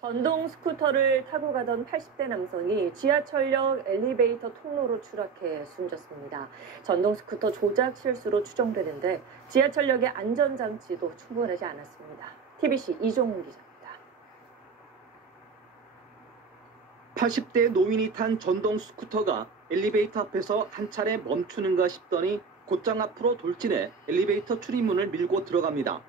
전동 스쿠터를 타고 가던 80대 남성이 지하철역 엘리베이터 통로로 추락해 숨졌습니다. 전동 스쿠터 조작 실수로 추정되는데 지하철역의 안전장치도 충분하지 않았습니다. TBC 이종훈 기자입니다. 80대 노인이 탄 전동 스쿠터가 엘리베이터 앞에서 한 차례 멈추는가 싶더니 곧장 앞으로 돌진해 엘리베이터 출입문을 밀고 들어갑니다.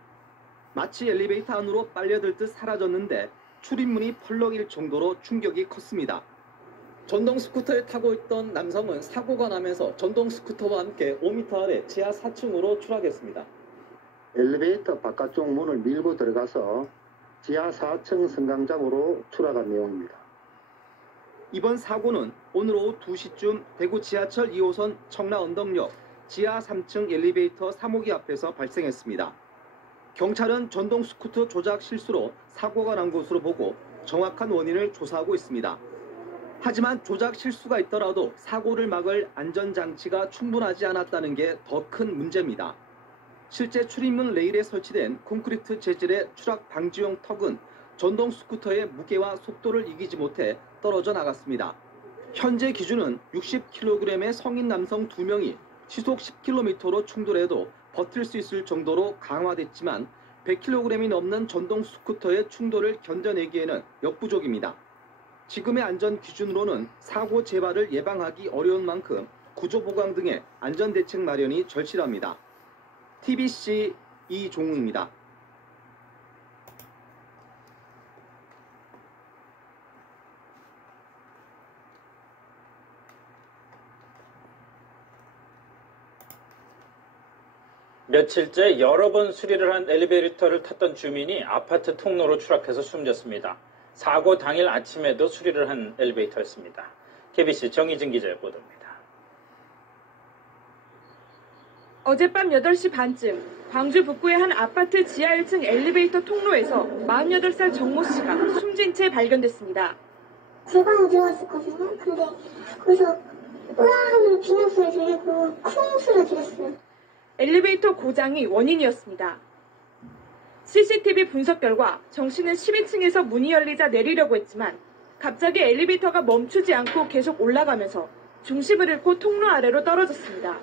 마치 엘리베이터 안으로 빨려들 듯 사라졌는데 출입문이 펄럭일 정도로 충격이 컸습니다. 전동 스쿠터에 타고 있던 남성은 사고가 나면서 전동 스쿠터와 함께 5m 아래 지하 4층으로 추락했습니다. 엘리베이터 바깥쪽 문을 밀고 들어가서 지하 4층 승강장으로 추락한 내용입니다. 이번 사고는 오늘 오후 2시쯤 대구 지하철 2호선 청라언덕역 지하 3층 엘리베이터 3호기 앞에서 발생했습니다. 경찰은 전동 스쿠터 조작 실수로 사고가 난 것으로 보고 정확한 원인을 조사하고 있습니다. 하지만 조작 실수가 있더라도 사고를 막을 안전장치가 충분하지 않았다는 게 더 큰 문제입니다. 실제 출입문 레일에 설치된 콘크리트 재질의 추락 방지용 턱은 전동 스쿠터의 무게와 속도를 이기지 못해 떨어져 나갔습니다. 현재 기준은 60kg의 성인 남성 2명이 시속 10km로 충돌해도 버틸 수 있을 정도로 강화됐지만 100kg이 넘는 전동 스쿠터의 충돌을 견뎌내기에는 역부족입니다. 지금의 안전 기준으로는 사고 재발을 예방하기 어려운 만큼 구조 보강 등의 안전대책 마련이 절실합니다. TBC 이종우입니다. 며칠째 여러 번 수리를 한 엘리베이터를 탔던 주민이 아파트 통로로 추락해서 숨졌습니다. 사고 당일 아침에도 수리를 한 엘리베이터였습니다. KBC 정희진 기자의 보도입니다. 어젯밤 8시 반쯤 광주 북구의 한 아파트 지하 1층 엘리베이터 통로에서 48살 정모 씨가 숨진 채 발견됐습니다. 제 방에 들어갔었거든요. 근데 거기서 으아 하는 비명소리 들리고 쿵 소리 들렸어요. 엘리베이터 고장이 원인이었습니다. CCTV 분석 결과 정 씨는 12층에서 문이 열리자 내리려고 했지만 갑자기 엘리베이터가 멈추지 않고 계속 올라가면서 중심을 잃고 통로 아래로 떨어졌습니다.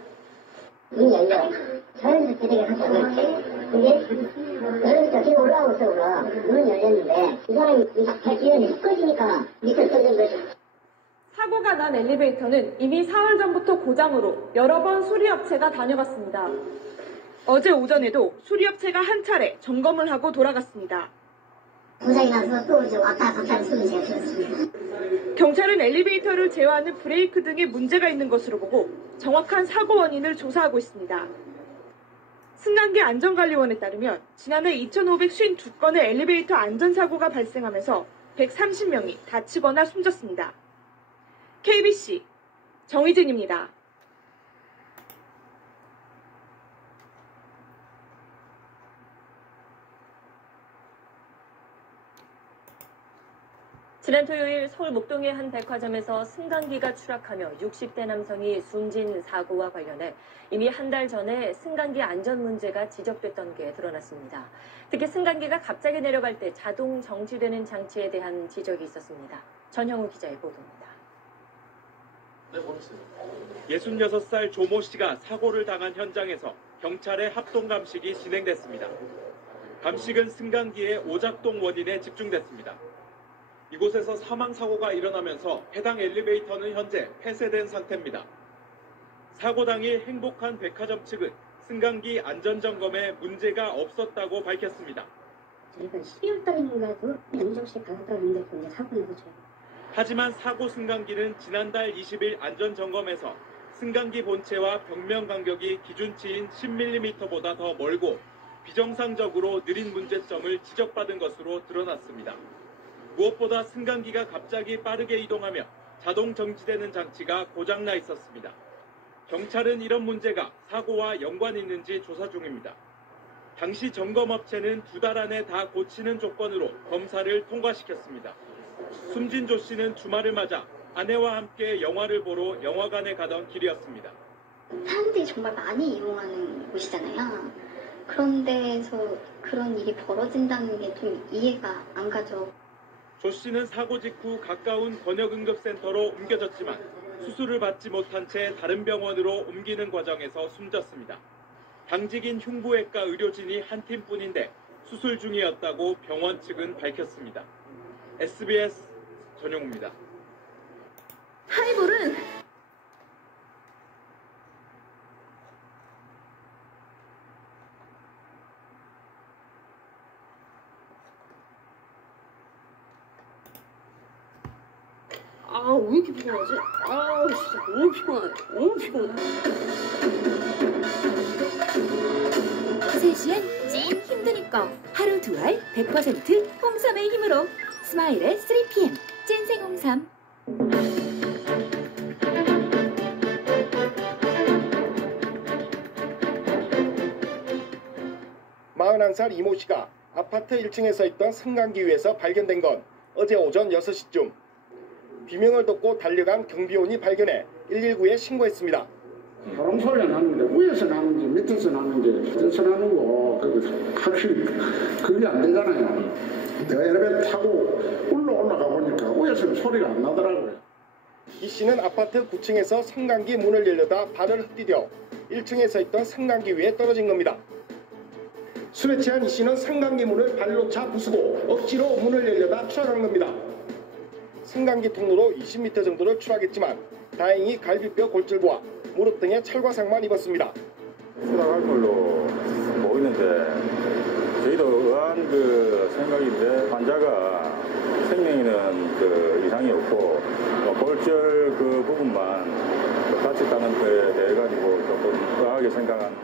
문이 열려. 자연스럽게 되게 하지 않았지. 근데 엘리베이터 계속 올라가고 있어. 문이 열렸는데 이 사람이 발길이 꺼지니까 밑에 떨어진 거죠. 사고가 난 엘리베이터는 이미 4월 전부터 고장으로 여러 번 수리업체가 다녀갔습니다. 어제 오전에도 수리업체가 한 차례 점검을 하고 돌아갔습니다. 고장이 나서 또 좀 왔다 갔다 하는 소리 제가 들었습니다. 경찰은 엘리베이터를 제어하는 브레이크 등에 문제가 있는 것으로 보고 정확한 사고 원인을 조사하고 있습니다. 승강기 안전관리원에 따르면 지난해 2,552건의 엘리베이터 안전사고가 발생하면서 130명이 다치거나 숨졌습니다. KBC 정희진입니다. 지난 토요일 서울 목동의 한 백화점에서 승강기가 추락하며 60대 남성이 숨진 사고와 관련해 이미 한 달 전에 승강기 안전 문제가 지적됐던 게 드러났습니다. 특히 승강기가 갑자기 내려갈 때 자동 정지되는 장치에 대한 지적이 있었습니다. 전형우 기자의 보도입니다. 66살 조모 씨가 사고를 당한 현장에서 경찰의 합동 감식이 진행됐습니다. 감식은 승강기의 오작동 원인에 집중됐습니다. 이곳에서 사망 사고가 일어나면서 해당 엘리베이터는 현재 폐쇄된 상태입니다. 사고 당일 행복한 백화점 측은 승강기 안전점검에 문제가 없었다고 밝혔습니다. 저희가 12월 달인가도 영정씨 받았다는데 근데 사고 나서 하지만 사고 승강기는 지난달 20일 안전점검에서 승강기 본체와 벽면 간격이 기준치인 10mm보다 더 멀고 비정상적으로 느린 문제점을 지적받은 것으로 드러났습니다. 무엇보다 승강기가 갑자기 빠르게 이동하며 자동 정지되는 장치가 고장나 있었습니다. 경찰은 이런 문제가 사고와 연관이 있는지 조사 중입니다. 당시 점검업체는 2달 안에 다 고치는 조건으로 검사를 통과시켰습니다. 숨진 조 씨는 주말을 맞아 아내와 함께 영화를 보러 영화관에 가던 길이었습니다. 사람들이 정말 많이 이용하는 곳이잖아요. 그런 데서 그런 일이 벌어진다는 게 좀 이해가 안 가죠. 조 씨는 사고 직후 가까운 권역응급센터로 옮겨졌지만 수술을 받지 못한 채 다른 병원으로 옮기는 과정에서 숨졌습니다. 당직인 흉부외과 의료진이 한 팀뿐인데 수술 중이었다고 병원 측은 밝혔습니다. SBS 전용우입니다. 하이볼은 왜 이렇게 피곤하지? 진짜 너무 피곤하네. 너무 피곤해. 3시엔 찐 힘드니까 하루 두 알 100% 홍삼의 힘으로 스마일의 3PM 찐생 홍삼. (41살) 이모 씨가 아파트 1층에 서 있던 승강기 위에서 발견된 건 어제 오전 6시쯤. 비명을 듣고 달려간 경비원이 발견해 119에 신고했습니다. 바람 소리가 나는데 위에서 나는지 밑에서 나는지 어디서 나는 거 확실히 그게 안 되잖아요. 내가 엘리베이터 타고 올라가 보니까 위에서는 소리가 안 나더라고요. 이 씨는 아파트 9층에서 승강기 문을 열려다 발을 헛디뎌 1층에 서 있던 승강기 위에 떨어진 겁니다. 술에 취한 이 씨는 승강기 문을 발로 차 부수고 억지로 문을 열려다 추락한 겁니다. 승강기 통로로 20m 정도를 추락했지만 다행히 갈비뼈 골절과 무릎 등에 찰과상만 입었습니다. 추락할 걸로 보이는데 저희도 의아한 생각인데 환자가 생명에는 이상이 없고 골절 부분만 다쳤다는 거에 대해 가지고 조금 의아하게 생각한.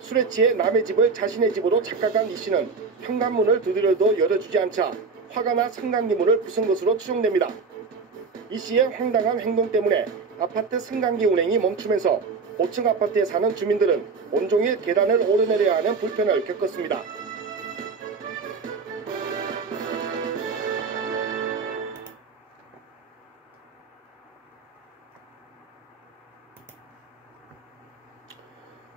술에 취해 남의 집을 자신의 집으로 착각한 이 씨는 현관문을 두드려도 열어주지 않자 화가 나 승강기 문을 부순 것으로 추정됩니다. 이 씨의 황당한 행동 때문에 아파트 승강기 운행이 멈추면서 5층 아파트에 사는 주민들은 온종일 계단을 오르내려야 하는 불편을 겪었습니다.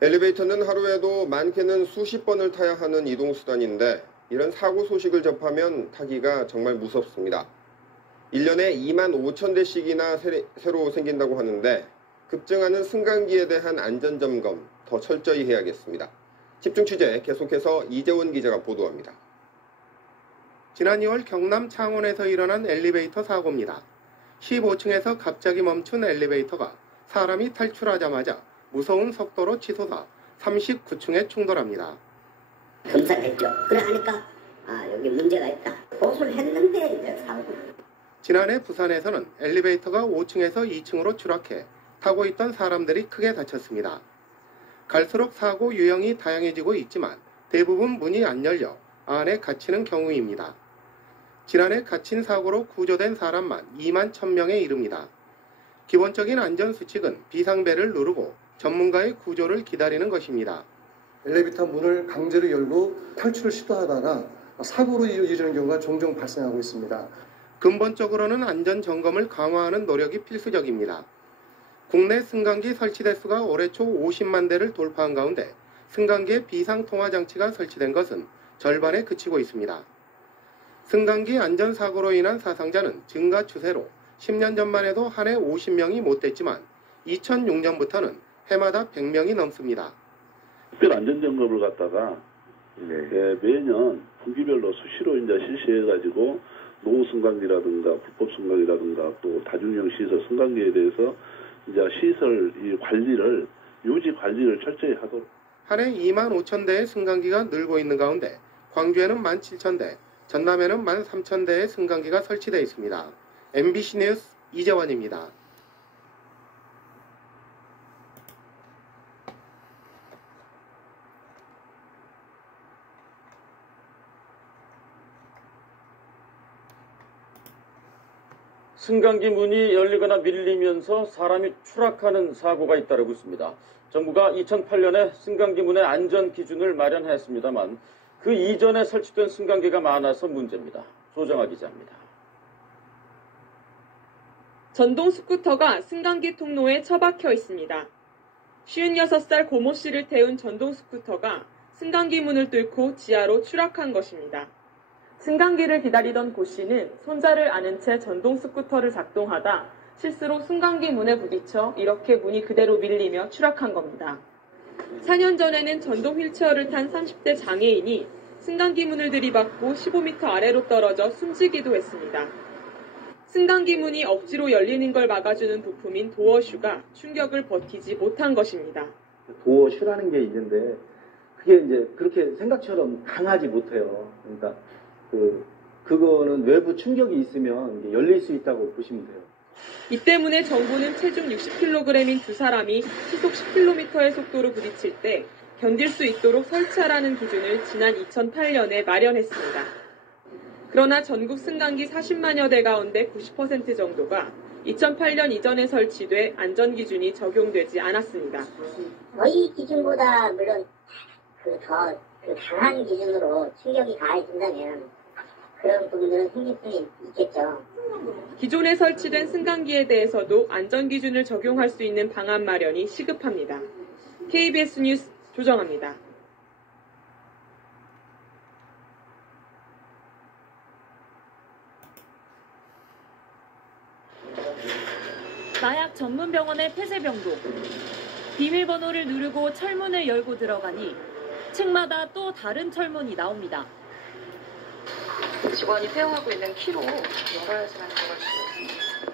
엘리베이터는 하루에도 많게는 수십 번을 타야 하는 이동수단인데 이런 사고 소식을 접하면 타기가 정말 무섭습니다. 1년에 2만 5천 대씩이나 새로 생긴다고 하는데 급증하는 승강기에 대한 안전점검 더 철저히 해야겠습니다. 집중 취재 계속해서 이재원 기자가 보도합니다. 지난 2월 경남 창원에서 일어난 엘리베이터 사고입니다. 15층에서 갑자기 멈춘 엘리베이터가 사람이 탈출하자마자 무서운 속도로 치솟아 39층에 충돌합니다. 검사를 했죠. 그래 하니까 여기 문제가 있다. 보수를 했는데 이제 사고. 지난해 부산에서는 엘리베이터가 5층에서 2층으로 추락해 타고 있던 사람들이 크게 다쳤습니다. 갈수록 사고 유형이 다양해지고 있지만 대부분 문이 안 열려 안에 갇히는 경우입니다. 지난해 갇힌 사고로 구조된 사람만 2만 1,000명에 이릅니다. 기본적인 안전수칙은 비상벨을 누르고 전문가의 구조를 기다리는 것입니다. 엘리베이터 문을 강제로 열고 탈출을 시도하다가 사고로 이어지는 경우가 종종 발생하고 있습니다. 근본적으로는 안전점검을 강화하는 노력이 필수적입니다. 국내 승강기 설치 대수가 올해 초 50만 대를 돌파한 가운데 승강기에 비상통화장치가 설치된 것은 절반에 그치고 있습니다. 승강기 안전사고로 인한 사상자는 증가 추세로 10년 전만 해도 한 해 50명이 못 됐지만 2006년부터는 해마다 100명이 넘습니다. 특별 안전점검을 갖다가 매년 분기별로 수시로 이제 실시해가지고 노후 승강기라든가 불법 승강기라든가 또 다중형 시설 승강기에 대해서 이제 시설 유지 관리를 철저히 하도록. 한 해 2만 5천 대의 승강기가 늘고 있는 가운데 광주에는 1만 7천 대, 전남에는 1만 3천 대의 승강기가 설치되어 있습니다. MBC 뉴스 이재원입니다. 승강기 문이 열리거나 밀리면서 사람이 추락하는 사고가 잇따르고 있습니다. 정부가 2008년에 승강기 문의 안전 기준을 마련했습니다만 그 이전에 설치된 승강기가 많아서 문제입니다. 조정아 기자입니다. 전동 스쿠터가 승강기 통로에 처박혀 있습니다. 56살 고모 씨를 태운 전동 스쿠터가 승강기 문을 뚫고 지하로 추락한 것입니다. 승강기를 기다리던 고 씨는 손자를 안은 채 전동 스쿠터를 작동하다 실수로 승강기 문에 부딪혀 이렇게 문이 그대로 밀리며 추락한 겁니다. 4년 전에는 전동 휠체어를 탄 30대 장애인이 승강기 문을 들이받고 15m 아래로 떨어져 숨지기도 했습니다. 승강기 문이 억지로 열리는 걸 막아주는 부품인 도어슈가 충격을 버티지 못한 것입니다. 도어슈라는 게 있는데 그게 이제 그렇게 생각처럼 강하지 못해요. 그러니까 그거는 외부 충격이 있으면 이제 열릴 수 있다고 보시면 돼요. 이 때문에 정부는 체중 60kg인 두 사람이 시속 10km의 속도로 부딪힐 때 견딜 수 있도록 설치하라는 기준을 지난 2008년에 마련했습니다. 그러나 전국 승강기 40만여 대 가운데 90% 정도가 2008년 이전에 설치돼 안전기준이 적용되지 않았습니다. 저희 기준보다 물론 더 강한 기준으로 충격이 가해진다면 그런 부분들은 생길 수는 있겠죠. 기존에 설치된 승강기에 대해서도 안전기준을 적용할 수 있는 방안 마련이 시급합니다. KBS 뉴스 조정합니다. 마약 전문 병원의 폐쇄병도. 비밀번호를 누르고 철문을 열고 들어가니 층마다 또 다른 철문이 나옵니다. 직원이 사용하고 있는 키로 열어야지만 들어갈 수가 있습니다.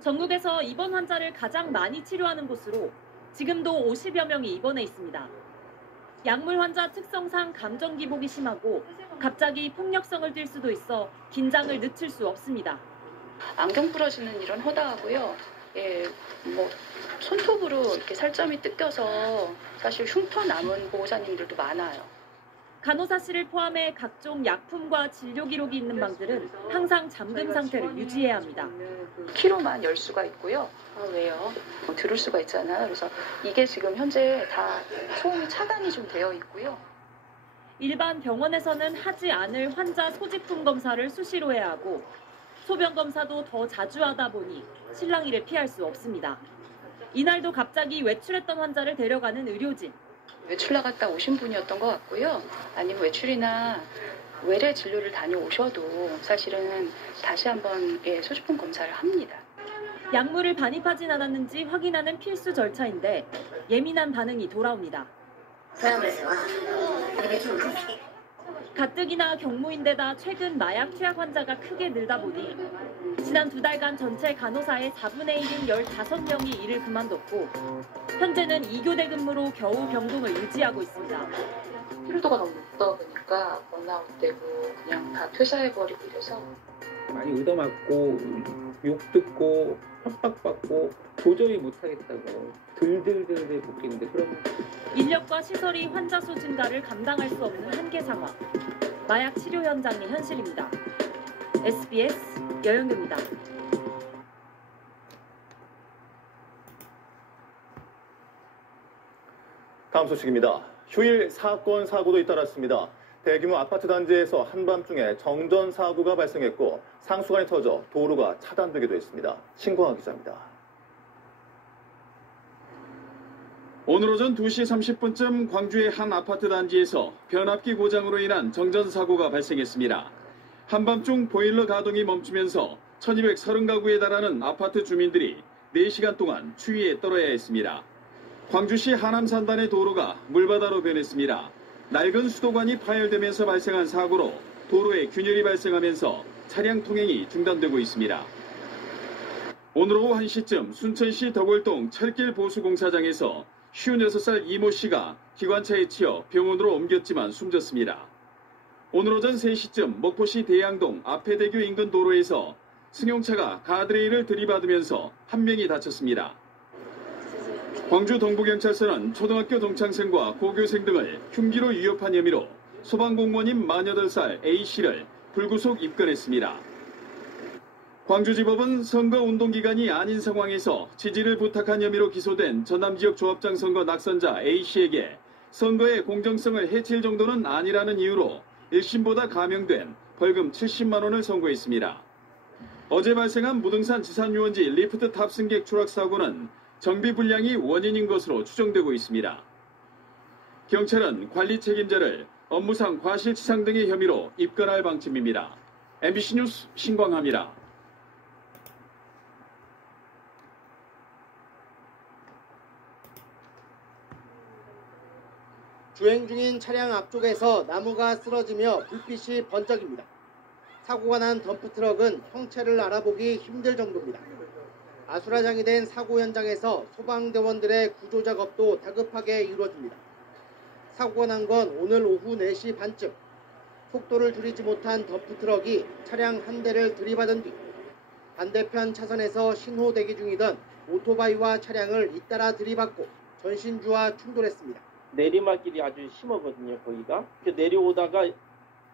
전국에서 입원 환자를 가장 많이 치료하는 곳으로 지금도 50여 명이 입원해 있습니다. 약물 환자 특성상 감정 기복이 심하고 갑자기 폭력성을 띨 수도 있어 긴장을 늦출 수 없습니다. 안경 부러지는 일은 허다하고요. 손톱으로 이렇게 살점이 뜯겨서 사실 흉터 남은 보호자님들도 많아요. 간호사실을 포함해 각종 약품과 진료 기록이 있는 방들은 항상 잠금 상태를 유지해야 합니다. 키로만 열 수가 있고요. 왜요? 들을 수가 있잖아요. 그래서 이게 지금 현재 다 소음이 차단이 좀 되어 있고요. 일반 병원에서는 하지 않을 환자 소지품 검사를 수시로 해야 하고 소변 검사도 더 자주 하다 보니 실랑이를 피할 수 없습니다. 이날도 갑자기 외출했던 환자를 데려가는 의료진. 외출 나갔다 오신 분이었던 것 같고요. 아니면 외출이나 외래 진료를 다녀오셔도 사실은 다시 한번 소지품 검사를 합니다. 약물을 반입하진 않았는지 확인하는 필수 절차인데 예민한 반응이 돌아옵니다. 가뜩이나 경무인데다 최근 마약 투약 환자가 크게 늘다 보니 지난 2달간 전체 간호사의 4분의 1인 15명이 일을 그만뒀고 현재는 2교대 근무로 겨우 병동을 유지하고 있습니다. 피로도가 너무 높다 보니까 번아웃 되고 그냥 다 퇴사해버리고 이래서 많이 얻어맞고 욕 듣고 협박받고 도저히 못하겠다고 들들들들 볶이는데 그러면 인력과 시설이 환자 수 증가를 감당할 수 없는 한계 상황. 마약 치료 현장의 현실입니다. SBS 여영규입니다. 다음 소식입니다. 휴일 사건 사고도 잇따랐습니다. 대규모 아파트 단지에서 한밤중에 정전 사고가 발생했고 상수관이 터져 도로가 차단되기도 했습니다. 신광하 기자입니다. 오늘 오전 2시 30분쯤 광주의 한 아파트 단지에서 변압기 고장으로 인한 정전 사고가 발생했습니다. 한밤중 보일러 가동이 멈추면서 1230가구에 달하는 아파트 주민들이 4시간 동안 추위에 떨어야 했습니다. 광주시 하남산단의 도로가 물바다로 변했습니다. 낡은 수도관이 파열되면서 발생한 사고로 도로에 균열이 발생하면서 차량 통행이 중단되고 있습니다. 오늘 오후 1시쯤 순천시 덕월동 철길 보수공사장에서 56살 이모 씨가 기관차에 치여 병원으로 옮겼지만 숨졌습니다. 오늘 오전 3시쯤 목포시 대양동 앞해대교 인근 도로에서 승용차가 가드레일을 들이받으면서 한 명이 다쳤습니다. 광주 동부경찰서는 초등학교 동창생과 고교생 등을 흉기로 위협한 혐의로 소방공무원인 48살 A씨를 불구속 입건했습니다. 광주지법은 선거운동 기간이 아닌 상황에서 지지를 부탁한 혐의로 기소된 전남지역 조합장 선거 낙선자 A씨에게 선거의 공정성을 해칠 정도는 아니라는 이유로 1심보다 감형된 벌금 70만 원을 선고했습니다. 어제 발생한 무등산 지산유원지 리프트 탑승객 추락 사고는 정비 불량이 원인인 것으로 추정되고 있습니다. 경찰은 관리 책임자를 업무상 과실치상 등의 혐의로 입건할 방침입니다. MBC 뉴스 신광하입니다. 주행 중인 차량 앞쪽에서 나무가 쓰러지며 불빛이 번쩍입니다. 사고가 난 덤프트럭은 형체를 알아보기 힘들 정도입니다. 아수라장이 된 사고 현장에서 소방대원들의 구조 작업도 다급하게 이루어집니다. 사고가 난 건 오늘 오후 4시 반쯤. 속도를 줄이지 못한 덤프트럭이 차량 한 대를 들이받은 뒤 반대편 차선에서 신호 대기 중이던 오토바이와 차량을 잇따라 들이받고 전신주와 충돌했습니다. 내리막길이 아주 심하거든요, 거기가. 내려오다가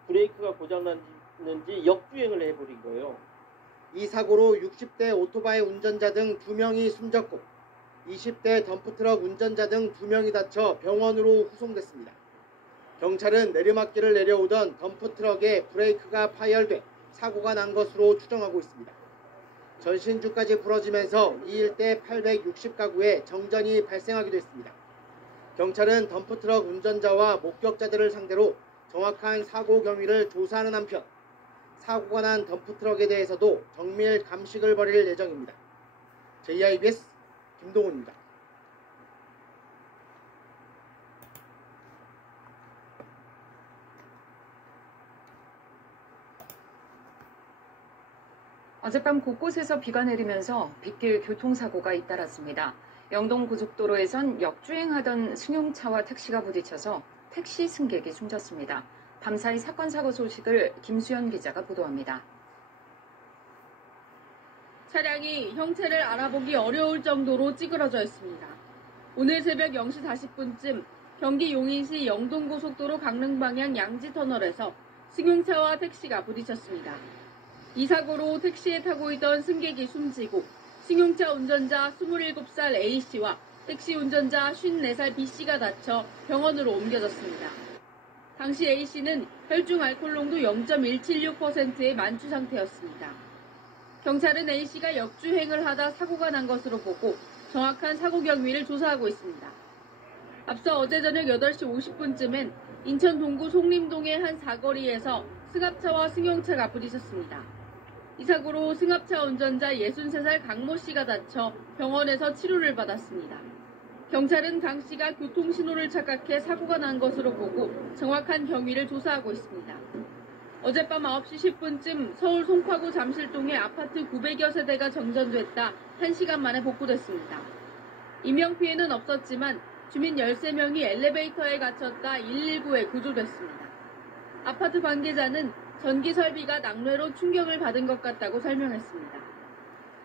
브레이크가 고장났는지 역주행을 해버린 거예요. 이 사고로 60대 오토바이 운전자 등 2명이 숨졌고 20대 덤프트럭 운전자 등 2명이 다쳐 병원으로 후송됐습니다. 경찰은 내리막길을 내려오던 덤프트럭에 브레이크가 파열돼 사고가 난 것으로 추정하고 있습니다. 전신주까지 부러지면서 이 일대 860가구에 정전이 발생하기도 했습니다. 경찰은 덤프트럭 운전자와 목격자들을 상대로 정확한 사고 경위를 조사하는 한편 사고가 난 덤프트럭에 대해서도 정밀 감식을 벌일 예정입니다. JIBS 김동훈입니다. 어젯밤 곳곳에서 비가 내리면서 빗길 교통사고가 잇따랐습니다. 영동고속도로에선 역주행하던 승용차와 택시가 부딪혀서 택시 승객이 숨졌습니다. 밤사이 사건 사고 소식을 김수연 기자가 보도합니다. 차량이 형체를 알아보기 어려울 정도로 찌그러져 있습니다. 오늘 새벽 0시 40분쯤 경기 용인시 영동고속도로 강릉 방향 양지터널에서 승용차와 택시가 부딪혔습니다. 이 사고로 택시에 타고 있던 승객이 숨지고 승용차 운전자 27살 A씨와 택시 운전자 54살 B씨가 다쳐 병원으로 옮겨졌습니다. 당시 A씨는 혈중 알코올 농도 0.176%의 만취 상태였습니다. 경찰은 A씨가 역주행을 하다 사고가 난 것으로 보고 정확한 사고 경위를 조사하고 있습니다. 앞서 어제 저녁 8시 50분쯤엔 인천 동구 송림동의 한 사거리에서 승합차와 승용차가 부딪혔습니다. 이 사고로 승합차 운전자 63살 강모 씨가 다쳐 병원에서 치료를 받았습니다. 경찰은 강 씨가 교통신호를 착각해 사고가 난 것으로 보고 정확한 경위를 조사하고 있습니다. 어젯밤 9시 10분쯤 서울 송파구 잠실동의 아파트 900여 세대가 정전됐다 1시간 만에 복구됐습니다. 인명피해는 없었지만 주민 13명이 엘리베이터에 갇혔다 119에 구조됐습니다. 아파트 관계자는 전기 설비가 낙뢰로 충격을 받은 것 같다고 설명했습니다.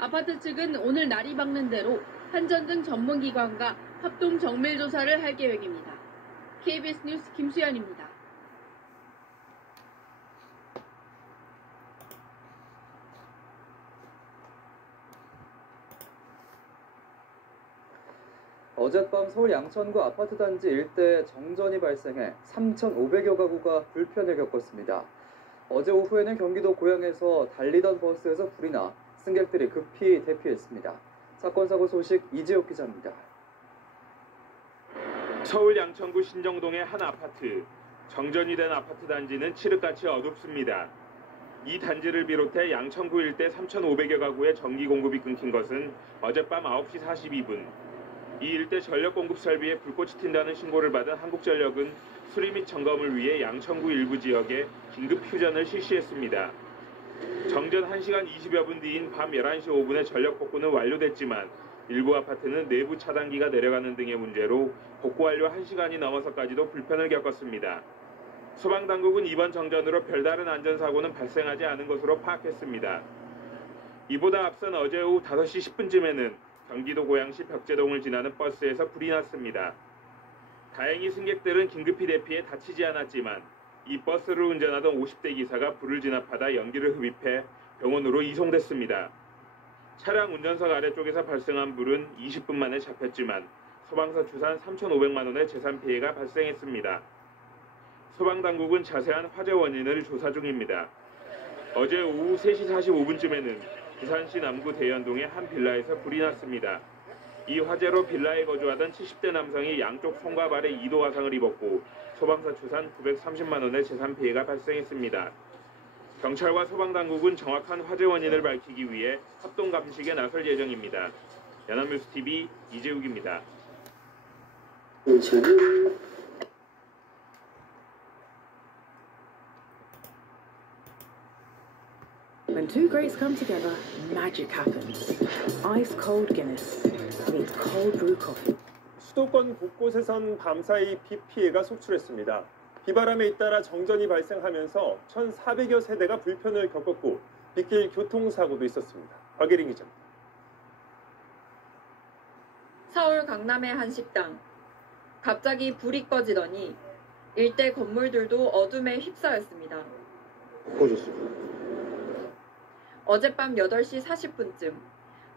아파트 측은 오늘 날이 밝는 대로 한전등 전문기관과 합동 정밀조사를 할 계획입니다. KBS 뉴스 김수연입니다. 어젯밤 서울 양천구 아파트 단지 일대에 정전이 발생해 3,500여 가구가 불편을 겪었습니다. 어제 오후에는 경기도 고양에서 달리던 버스에서 불이 나 승객들이 급히 대피했습니다. 사건 사고 소식 이지옥 기자입니다. 서울 양천구 신정동의 한 아파트. 정전이 된 아파트 단지는 칠흑같이 어둡습니다. 이 단지를 비롯해 양천구 일대 3,500여 가구의 전기 공급이 끊긴 것은 어젯밤 9시 42분. 이 일대 전력 공급 설비에 불꽃이 튄다는 신고를 받은 한국전력은 수리 및 점검을 위해 양천구 일부 지역에 긴급 휴전을 실시했습니다. 정전 1시간 20여 분 뒤인 밤 11시 5분에 전력 복구는 완료됐지만 일부 아파트는 내부 차단기가 내려가는 등의 문제로 복구 완료 1시간이 넘어서까지도 불편을 겪었습니다. 소방당국은 이번 정전으로 별다른 안전사고는 발생하지 않은 것으로 파악했습니다. 이보다 앞선 어제 오후 5시 10분쯤에는 경기도 고양시 벽제동을 지나는 버스에서 불이 났습니다. 다행히 승객들은 긴급히 대피해 다치지 않았지만 이 버스를 운전하던 50대 기사가 불을 진압하다 연기를 흡입해 병원으로 이송됐습니다. 차량 운전석 아래쪽에서 발생한 불은 20분 만에 잡혔지만 소방서 추산 3,500만 원의 재산 피해가 발생했습니다. 소방당국은 자세한 화재 원인을 조사 중입니다. 어제 오후 3시 45분쯤에는 부산시 남구 대연동의 한 빌라에서 불이 났습니다. 이 화재로 빌라에 거주하던 70대 남성이 양쪽 손과 발에 2도 화상을 입었고 소방사 추산 930만 원의 재산 피해가 발생했습니다. 경찰과 소방당국은 정확한 화재 원인을 밝히기 위해 합동 감식에 나설 예정입니다. 연합뉴스TV 이재욱입니다. When two greats come together, magic happens. Ice cold Guinness meets cold brew coffee. 수도권 곳곳에선 밤사이 비 피해가 속출했습니다. 비바람에 잇따라 정전이 발생하면서 1,400여 세대가 불편을 겪었고 빗길 교통사고도 있었습니다. 박예린 기자입니다. 서울 강남의 한 식당. 갑자기 불이 꺼지더니 일대 건물들도 어둠에 휩싸였습니다. 보셨습니다. 어젯밤 8시 40분쯤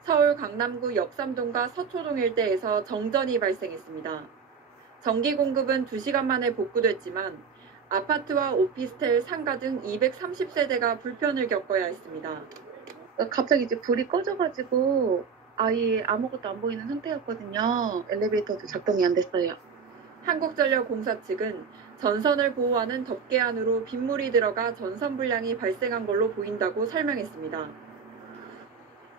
서울 강남구 역삼동과 서초동 일대에서 정전이 발생했습니다. 전기 공급은 2시간 만에 복구됐지만 아파트와 오피스텔, 상가 등 230세대가 불편을 겪어야 했습니다. 갑자기 이제 불이 꺼져가지고 아예 아무것도 안 보이는 상태였거든요. 엘리베이터도 작동이 안 됐어요. 한국전력공사 측은 전선을 보호하는 덮개 안으로 빗물이 들어가 전선 불량이 발생한 걸로 보인다고 설명했습니다.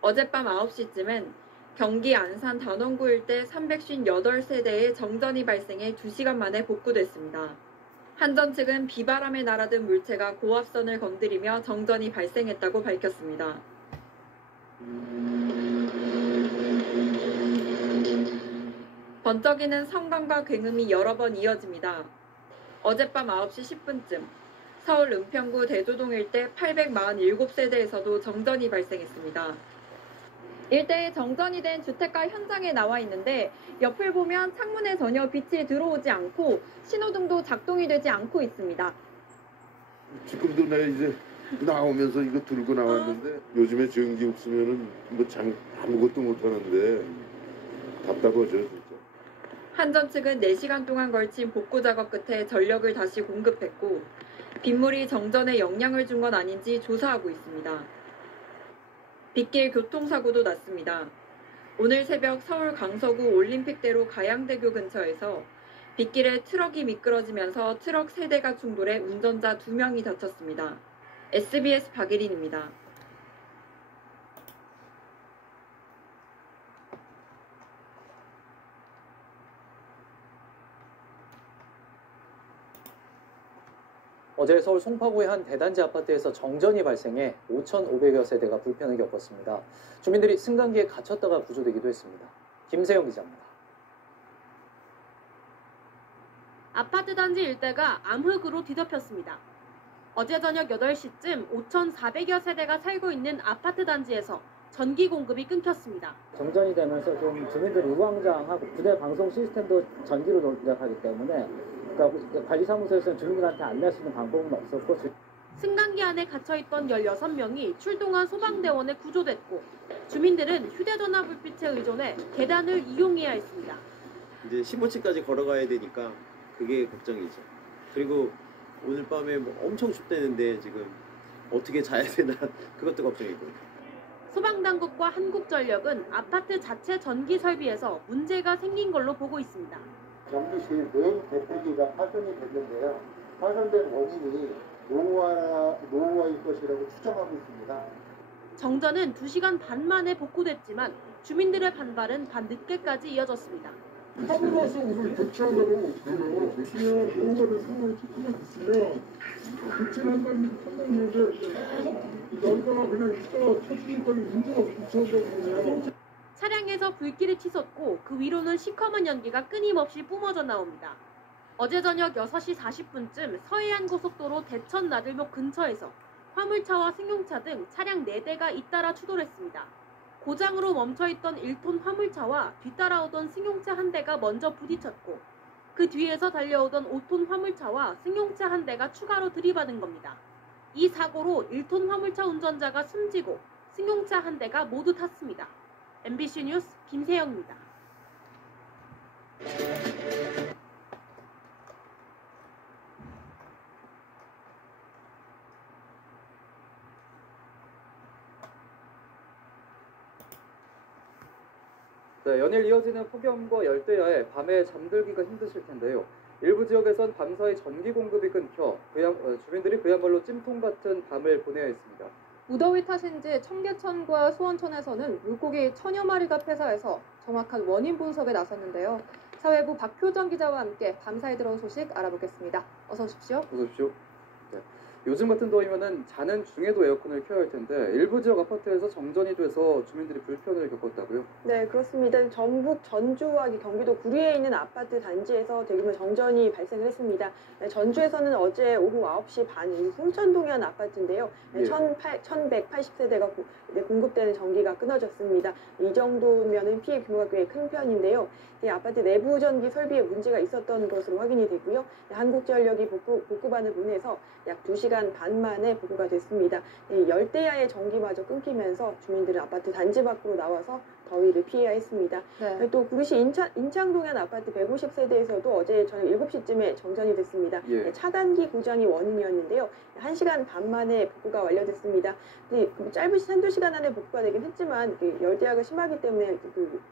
어젯밤 9시쯤엔 경기 안산 단원구 일대 358세대의 정전이 발생해 2시간 만에 복구됐습니다. 한전 측은 비바람에 날아든 물체가 고압선을 건드리며 정전이 발생했다고 밝혔습니다. 번쩍이는 성광과 굉음이 여러 번 이어집니다. 어젯밤 9시 10분쯤 서울 은평구 대조동 일대 847세대에서도 정전이 발생했습니다. 일대에 정전이 된 주택가 현장에 나와 있는데 옆을 보면 창문에 전혀 빛이 들어오지 않고 신호등도 작동이 되지 않고 있습니다. 지금도 내가 이제 나오면서 이거 들고 나왔는데 요즘에 전기 없으면은 뭐 아무것도 못 하는데 답답하죠 진짜. 한전 측은 4시간 동안 걸친 복구 작업 끝에 전력을 다시 공급했고 빗물이 정전에 영향을 준 건 아닌지 조사하고 있습니다. 빗길 교통사고도 났습니다. 오늘 새벽 서울 강서구 올림픽대로 가양대교 근처에서 빗길에 트럭이 미끄러지면서 트럭 3대가 충돌해 운전자 2명이 다쳤습니다. SBS 박예린입니다. 어제 서울 송파구의 한 대단지 아파트에서 정전이 발생해 5,500여 세대가 불편을 겪었습니다. 주민들이 승강기에 갇혔다가 구조되기도 했습니다. 김세영 기자입니다. 아파트 단지 일대가 암흑으로 뒤덮였습니다. 어제 저녁 8시쯤 5,400여 세대가 살고 있는 아파트 단지에서 전기 공급이 끊겼습니다. 정전이 되면서 좀 주민들이 우왕좌왕하고 부대 방송 시스템도 전기로 동작하기 때문에 그러니까 관리사무소에서는 주민들한테 안내할 수 있는 방법은 없었고 승강기 안에 갇혀있던 16명이 출동한 소방대원에 구조됐고 주민들은 휴대전화 불빛에 의존해 계단을 이용해야 했습니다. 이제 15층까지 걸어가야 되니까 그게 걱정이죠. 그리고 오늘 밤에 뭐 엄청 춥다는데 지금 어떻게 자야 되나 그것도 걱정이고. 소방당국과 한국전력은 아파트 자체 전기 설비에서 문제가 생긴 걸로 보고 있습니다. 전기실 메인 배터리가 파손이 됐는데요. 파손된 원인이 노후화일 것이라고 추정하고 있습니다. 정전은 2시간 반 만에 복구됐지만 주민들의 반발은 밤 늦게까지 이어졌습니다. 하고 나서 우리를 교체한다고 그러면 교체를 뭔가를 상황이 조금만 있으면 교체한다는 판단인데 여기다가 그냥 있다가 터지니까 문제가 교체한다고 차량에서 불길이 치솟고 그 위로는 시커먼 연기가 끊임없이 뿜어져 나옵니다. 어제 저녁 6시 40분쯤 서해안 고속도로 대천 나들목 근처에서 화물차와 승용차 등 차량 4대가 잇따라 추돌했습니다. 고장으로 멈춰있던 1톤 화물차와 뒤따라오던 승용차 한 대가 먼저 부딪혔고 그 뒤에서 달려오던 5톤 화물차와 승용차 한 대가 추가로 들이받은 겁니다. 이 사고로 1톤 화물차 운전자가 숨지고 승용차 한 대가 모두 탔습니다. MBC 뉴스 김세영입니다. 네, 연일 이어지는 폭염과 열대야에 밤에 잠들기가 힘드실 텐데요. 일부 지역에선 밤사이 전기 공급이 끊겨 주민들이 그야말로 찜통 같은 밤을 보내야 했습니다. 무더위 탓인지 청계천과 수원천에서는 물고기 1000여 마리가 폐사해서 정확한 원인 분석에 나섰는데요. 사회부 박효정 기자와 함께 밤사이 들어온 소식 알아보겠습니다. 어서 오십시오. 어서 오십시오. 네. 요즘 같은 더위면은 자는 중에도 에어컨을 켜야 할 텐데 일부 지역 아파트에서 정전이 돼서 주민들이 불편을 겪었다고요? 네, 그렇습니다. 전북 전주와 경기도 구리에 있는 아파트 단지에서 대규모 정전이 발생을 했습니다. 네, 전주에서는 어제 오후 9시 반 송천동의 한 아파트인데요. 네, 1180세대가 공급되는 전기가 끊어졌습니다. 이 정도면 피해 규모가 꽤 큰 편인데요. 이 아파트 내부 전기 설비에 문제가 있었던 것으로 확인이 되고요. 한국전력이 복구반을 보내서 약 2시간 반 만에 복구가 됐습니다. 열대야의 전기마저 끊기면서 주민들은 아파트 단지 밖으로 나와서 더위를 피해야 했습니다. 네. 또 구리시 인창동의 한 아파트 150세대에서도 어제 저녁 7시쯤에 정전이 됐습니다. 예. 차단기 고장이 원인이었는데요. 1시간 반 만에 복구가 완료됐습니다. 짧은 한두 시간 안에 복구가 되긴 했지만 열대야가 심하기 때문에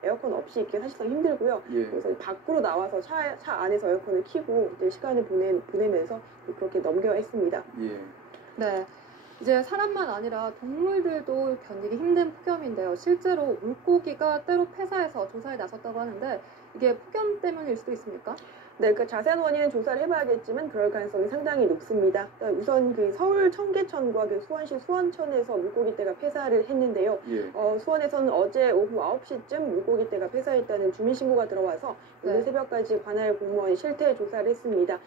에어컨 없이 있기 사실상 힘들고요. 예. 그래서 밖으로 나와서 차 안에서 에어컨을 켜고 시간을 보내면서 그렇게 넘겨야 했습니다. 예. 네. 이제 사람만 아니라 동물들도 견디기 힘든 폭염인데요. 실제로 물고기가 때로 폐사해서 조사에 나섰다고 하는데 이게 폭염 때문일 수도 있습니까? 네, 자세한 원인은 조사를 해봐야겠지만 그럴 가능성이 상당히 높습니다. 우선 서울 청계천과 수원시 수원천에서 물고기떼가 폐사를 했는데요. 예. 수원에서는 어제 오후 9시쯤 물고기떼가 폐사했다는 주민신고가 들어와서 오늘 네. 새벽까지 관할 공무원이 실태 조사를 했습니다.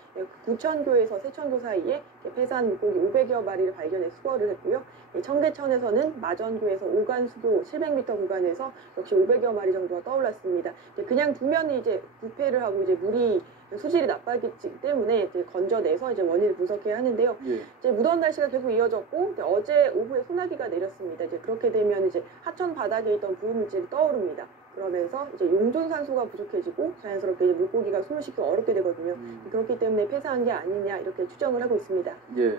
구천교에서 세천교 사이에 폐사한 물고기 500여 마리를 발견해 수거를 했고요. 청계천에서는 마전교에서 오간수교 700m 구간에서 역시 500여 마리 정도가 떠올랐습니다. 그냥 두면 부패를 하고 물이 수질이 나빠지기 때문에 건져내서 원인을 분석해야 하는데요. 예. 무더운 날씨가 계속 이어졌고 어제 오후에 소나기가 내렸습니다. 그렇게 되면 하천 바닥에 있던 부유물질이 떠오릅니다. 그러면서 용존산소가 부족해지고 자연스럽게 물고기가 숨을 쉬기 어렵게 되거든요. 그렇기 때문에 폐사한 게 아니냐 이렇게 추정을 하고 있습니다. 예.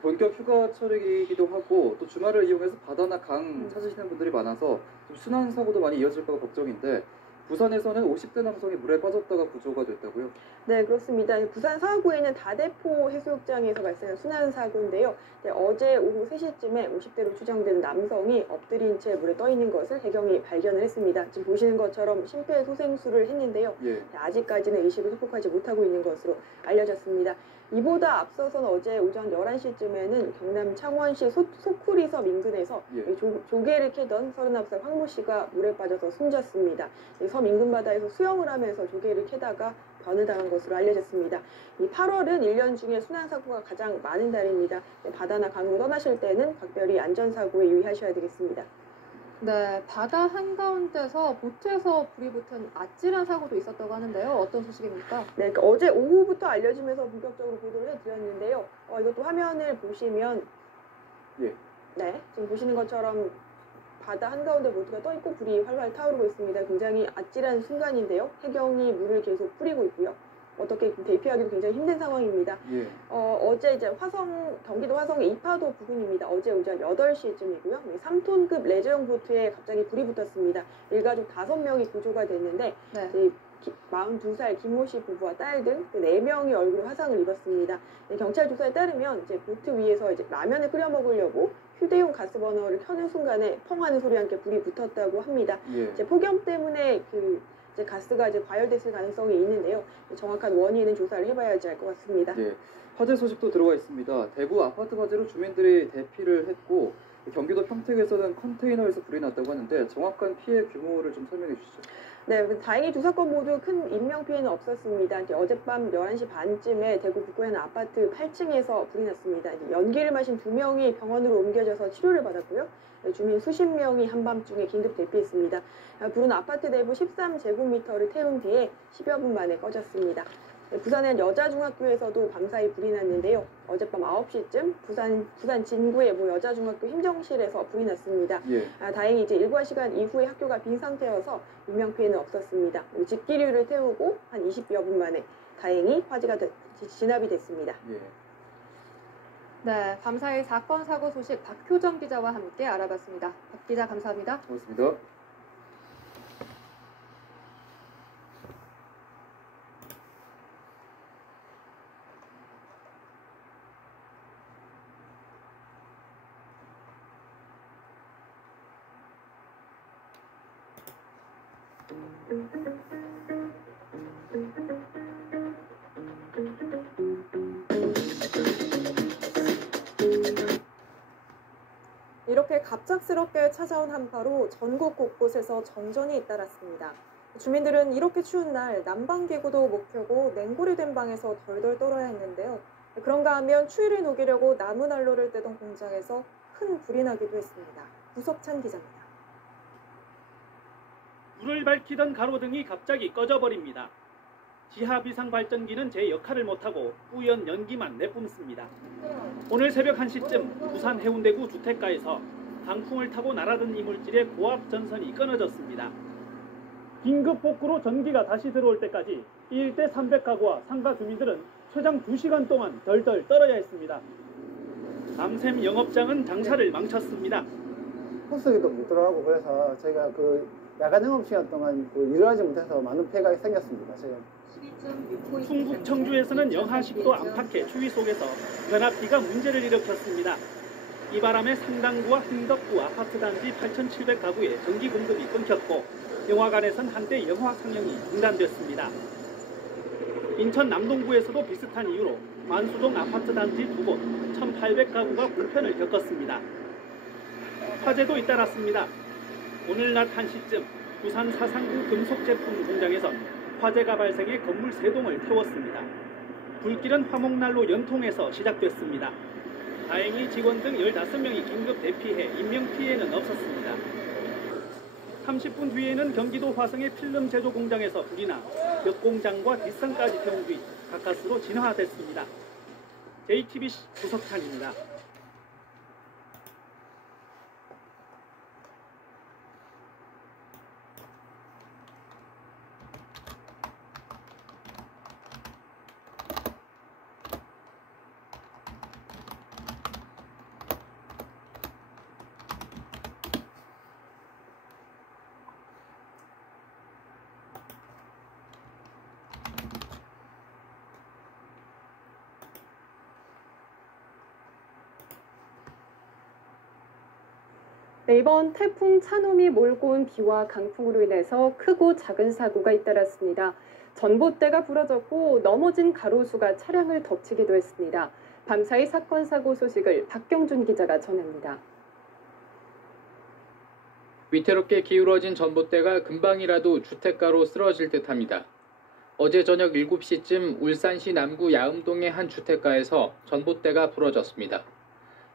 본격 휴가철이기도 하고 또 주말을 이용해서 바다나 강 찾으시는 분들이 많아서 좀 순환 사고도 많이 이어질까 봐걱정인데 부산에서는 50대 남성이 물에 빠졌다가 구조가 됐다고요? 네, 그렇습니다. 부산 서구에 있는 다대포 해수욕장에서 발생한 순환사고인데요. 어제 오후 3시쯤에 50대로 추정되는 남성이 엎드린 채 물에 떠 있는 것을 해경이 발견을 했습니다. 지금 보시는 것처럼 심폐소생술을 했는데요. 예. 아직까지는 의식을 회복하지 못하고 있는 것으로 알려졌습니다. 이보다 앞서서는 어제 오전 11시쯤에는 경남 창원시 소쿠리섬 인근에서 예. 조개를 캐던 39살 황모 씨가 물에 빠져서 숨졌습니다. 섬 인근 바다에서 수영을 하면서 조개를 캐다가 변을 당한 것으로 알려졌습니다. 8월은 1년 중에 순환사고가 가장 많은 달입니다. 바다나 강으로 떠나실 때는 각별히 안전사고에 유의하셔야 되겠습니다. 네, 바다 한가운데서 보트에서 불이 붙은 아찔한 사고도 있었다고 하는데요. 어떤 소식입니까? 네, 어제 오후부터 알려지면서 본격적으로 보도를 해드렸는데요. 이것도 화면을 보시면 예. 네, 지금 보시는 것처럼 바다 한가운데 보트가 떠있고 불이 활활 타오르고 있습니다. 굉장히 아찔한 순간인데요. 해경이 물을 계속 뿌리고 있고요. 어떻게 대피하기도 굉장히 힘든 상황입니다. 예. 어제 경기도 화성의 이파도 부근입니다. 어제 오전 8시쯤이고요. 3톤급 레저용 보트에 갑자기 불이 붙었습니다. 일가족 5명이 구조가 됐는데 네. 42살 김모 씨 부부와 딸 등 4명이 얼굴에 화상을 입었습니다. 경찰 조사에 따르면 보트 위에서 라면을 끓여 먹으려고 휴대용 가스버너를 켜는 순간에 펑 하는 소리와 함께 불이 붙었다고 합니다. 예. 폭염 때문에 가스가 과열됐을 가능성이 있는데요. 정확한 원인은 조사를 해봐야지 알 것 같습니다. 예. 화재 소식도 들어와 있습니다. 대구 아파트 화재로 주민들이 대피를 했고 경기도 평택에서는 컨테이너에서 불이 났다고 하는데 정확한 피해 규모를 좀 설명해 주시죠. 네, 다행히 두 사건 모두 큰 인명피해는 없었습니다. 어젯밤 11시 반쯤에 대구 북구의 한 아파트 8층에서 불이 났습니다. 연기를 마신 2명이 병원으로 옮겨져서 치료를 받았고요. 주민 수십 명이 한밤중에 긴급 대피했습니다. 불은 아파트 내부 13제곱미터를 태운 뒤에 10여 분 만에 꺼졌습니다. 부산의 한 여자중학교에서도 밤사이 불이 났는데요. 어젯밤 9시쯤 부산 진구의 모 여자중학교 행정실에서 불이 났습니다. 예. 다행히 일과 시간 이후에 학교가 빈 상태여서 인명피해는 없었습니다. 집기류를 태우고 한 20여 분 만에 다행히 화재가 진압이 됐습니다. 예. 네, 밤사이 사건 사고 소식 박효정 기자와 함께 알아봤습니다. 박 기자 감사합니다. 고맙습니다. 이렇게 갑작스럽게 찾아온 한파로 전국 곳곳에서 정전이 잇따랐습니다. 주민들은 이렇게 추운 날 난방기구도 못 켜고 냉골이 된 방에서 덜덜 떨어야 했는데요. 그런가 하면 추위를 녹이려고 나무난로를 떼던 공장에서 큰 불이 나기도 했습니다. 구석찬 기자입니다. 불을 밝히던 가로등이 갑자기 꺼져버립니다. 지하 비상 발전기는 제 역할을 못하고 뿌연 연기만 내뿜습니다. 오늘 새벽 1시쯤 부산 해운대구 주택가에서 강풍을 타고 날아든 이물질의 고압 전선이 끊어졌습니다. 긴급 복구로 전기가 다시 들어올 때까지 이 일대 300가구와 상가 주민들은 최장 2시간 동안 덜덜 떨어야 했습니다. 밤샘 영업장은 장사를 망쳤습니다. 호수기도 못 들어가고 그래서 저희가 야간 영업 시간 동안 일을 하지 못해서 많은 피해가 생겼습니다. 충북 청주에서는 영하 10도 안팎의 추위 속에서 변압기가 문제를 일으켰습니다. 이 바람에 상당구와 흥덕구 아파트 단지 8,700가구의 전기 공급이 끊겼고 영화관에선 한때 영화 상영이 중단됐습니다. 인천 남동구에서도 비슷한 이유로 만수동 아파트 단지 2곳 1,800가구가 불편을 겪었습니다. 화재도 잇따랐습니다. 오늘 낮 1시쯤 부산 사상구 금속제품 공장에선 화재가 발생해 건물 3동을 태웠습니다. 불길은 화목난로 연통에서 시작됐습니다. 다행히 직원 등 15명이 긴급 대피해 인명피해는 없었습니다. 30분 뒤에는 경기도 화성의 필름 제조 공장에서 불이 나 몇 공장과 뒷산까지 태운 뒤 가까스로 진화됐습니다. JTBC 구석찬입니다. 네, 이번 태풍 차놈이 몰고 온 비와 강풍으로 인해서 크고 작은 사고가 잇따랐습니다. 전봇대가 부러졌고 넘어진 가로수가 차량을 덮치기도 했습니다. 밤사이 사건 사고 소식을 박경준 기자가 전합니다. 위태롭게 기울어진 전봇대가 금방이라도 주택가로 쓰러질 듯합니다. 어제 저녁 7시쯤 울산시 남구 야음동의 한 주택가에서 전봇대가 부러졌습니다.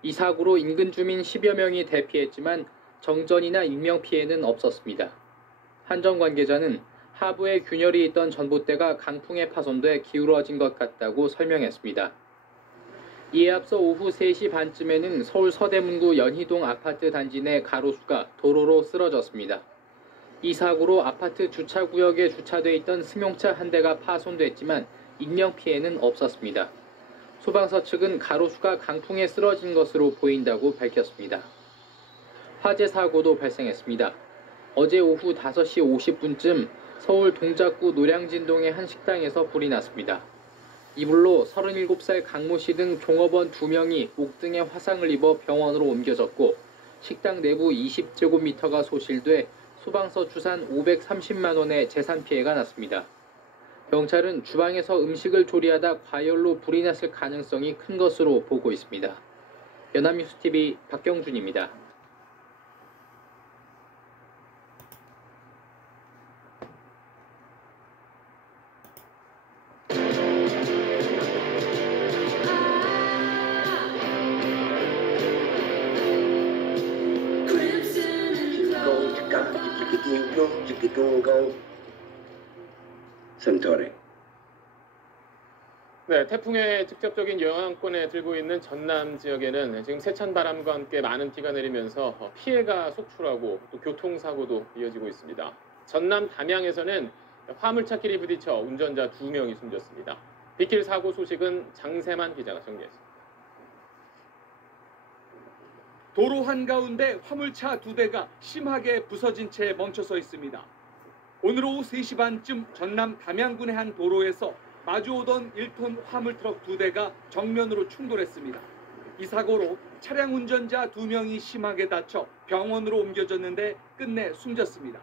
이 사고로 인근 주민 10여 명이 대피했지만 정전이나 인명피해는 없었습니다. 한 전 관계자는 하부에 균열이 있던 전봇대가 강풍에 파손돼 기울어진 것 같다고 설명했습니다. 이에 앞서 오후 3시 반쯤에는 서울 서대문구 연희동 아파트 단지 내 가로수가 도로로 쓰러졌습니다. 이 사고로 아파트 주차구역에 주차돼 있던 승용차 한 대가 파손됐지만 인명피해는 없었습니다. 소방서 측은 가로수가 강풍에 쓰러진 것으로 보인다고 밝혔습니다. 화재 사고도 발생했습니다. 어제 오후 5시 50분쯤 서울 동작구 노량진동의 한 식당에서 불이 났습니다. 이 불로 37살 강모 씨 등 종업원 2명이 목 등에 화상을 입어 병원으로 옮겨졌고 식당 내부 20제곱미터가 소실돼 소방서 추산 530만 원의 재산 피해가 났습니다. 경찰은 주방에서 음식을 조리하다 과열로 불이 났을 가능성이 큰 것으로 보고 있습니다. 연합뉴스TV 박경준입니다. 센터레. 네, 태풍의 직접적인 영향권에 들고 있는 전남 지역에는 지금 세찬 바람과 함께 많은 비가 내리면서 피해가 속출하고 또 교통사고도 이어지고 있습니다. 전남 담양에서는 화물차끼리 부딪혀 운전자 2명이 숨졌습니다. 빗길 사고 소식은 장세만 기자가 정리했습니다. 도로 한가운데 화물차 2대가 심하게 부서진 채 멈춰서 있습니다. 오늘 오후 3시 반쯤 전남 담양군의 한 도로에서 마주오던 1톤 화물트럭 2대가 정면으로 충돌했습니다. 이 사고로 차량 운전자 2명이 심하게 다쳐 병원으로 옮겨졌는데 끝내 숨졌습니다.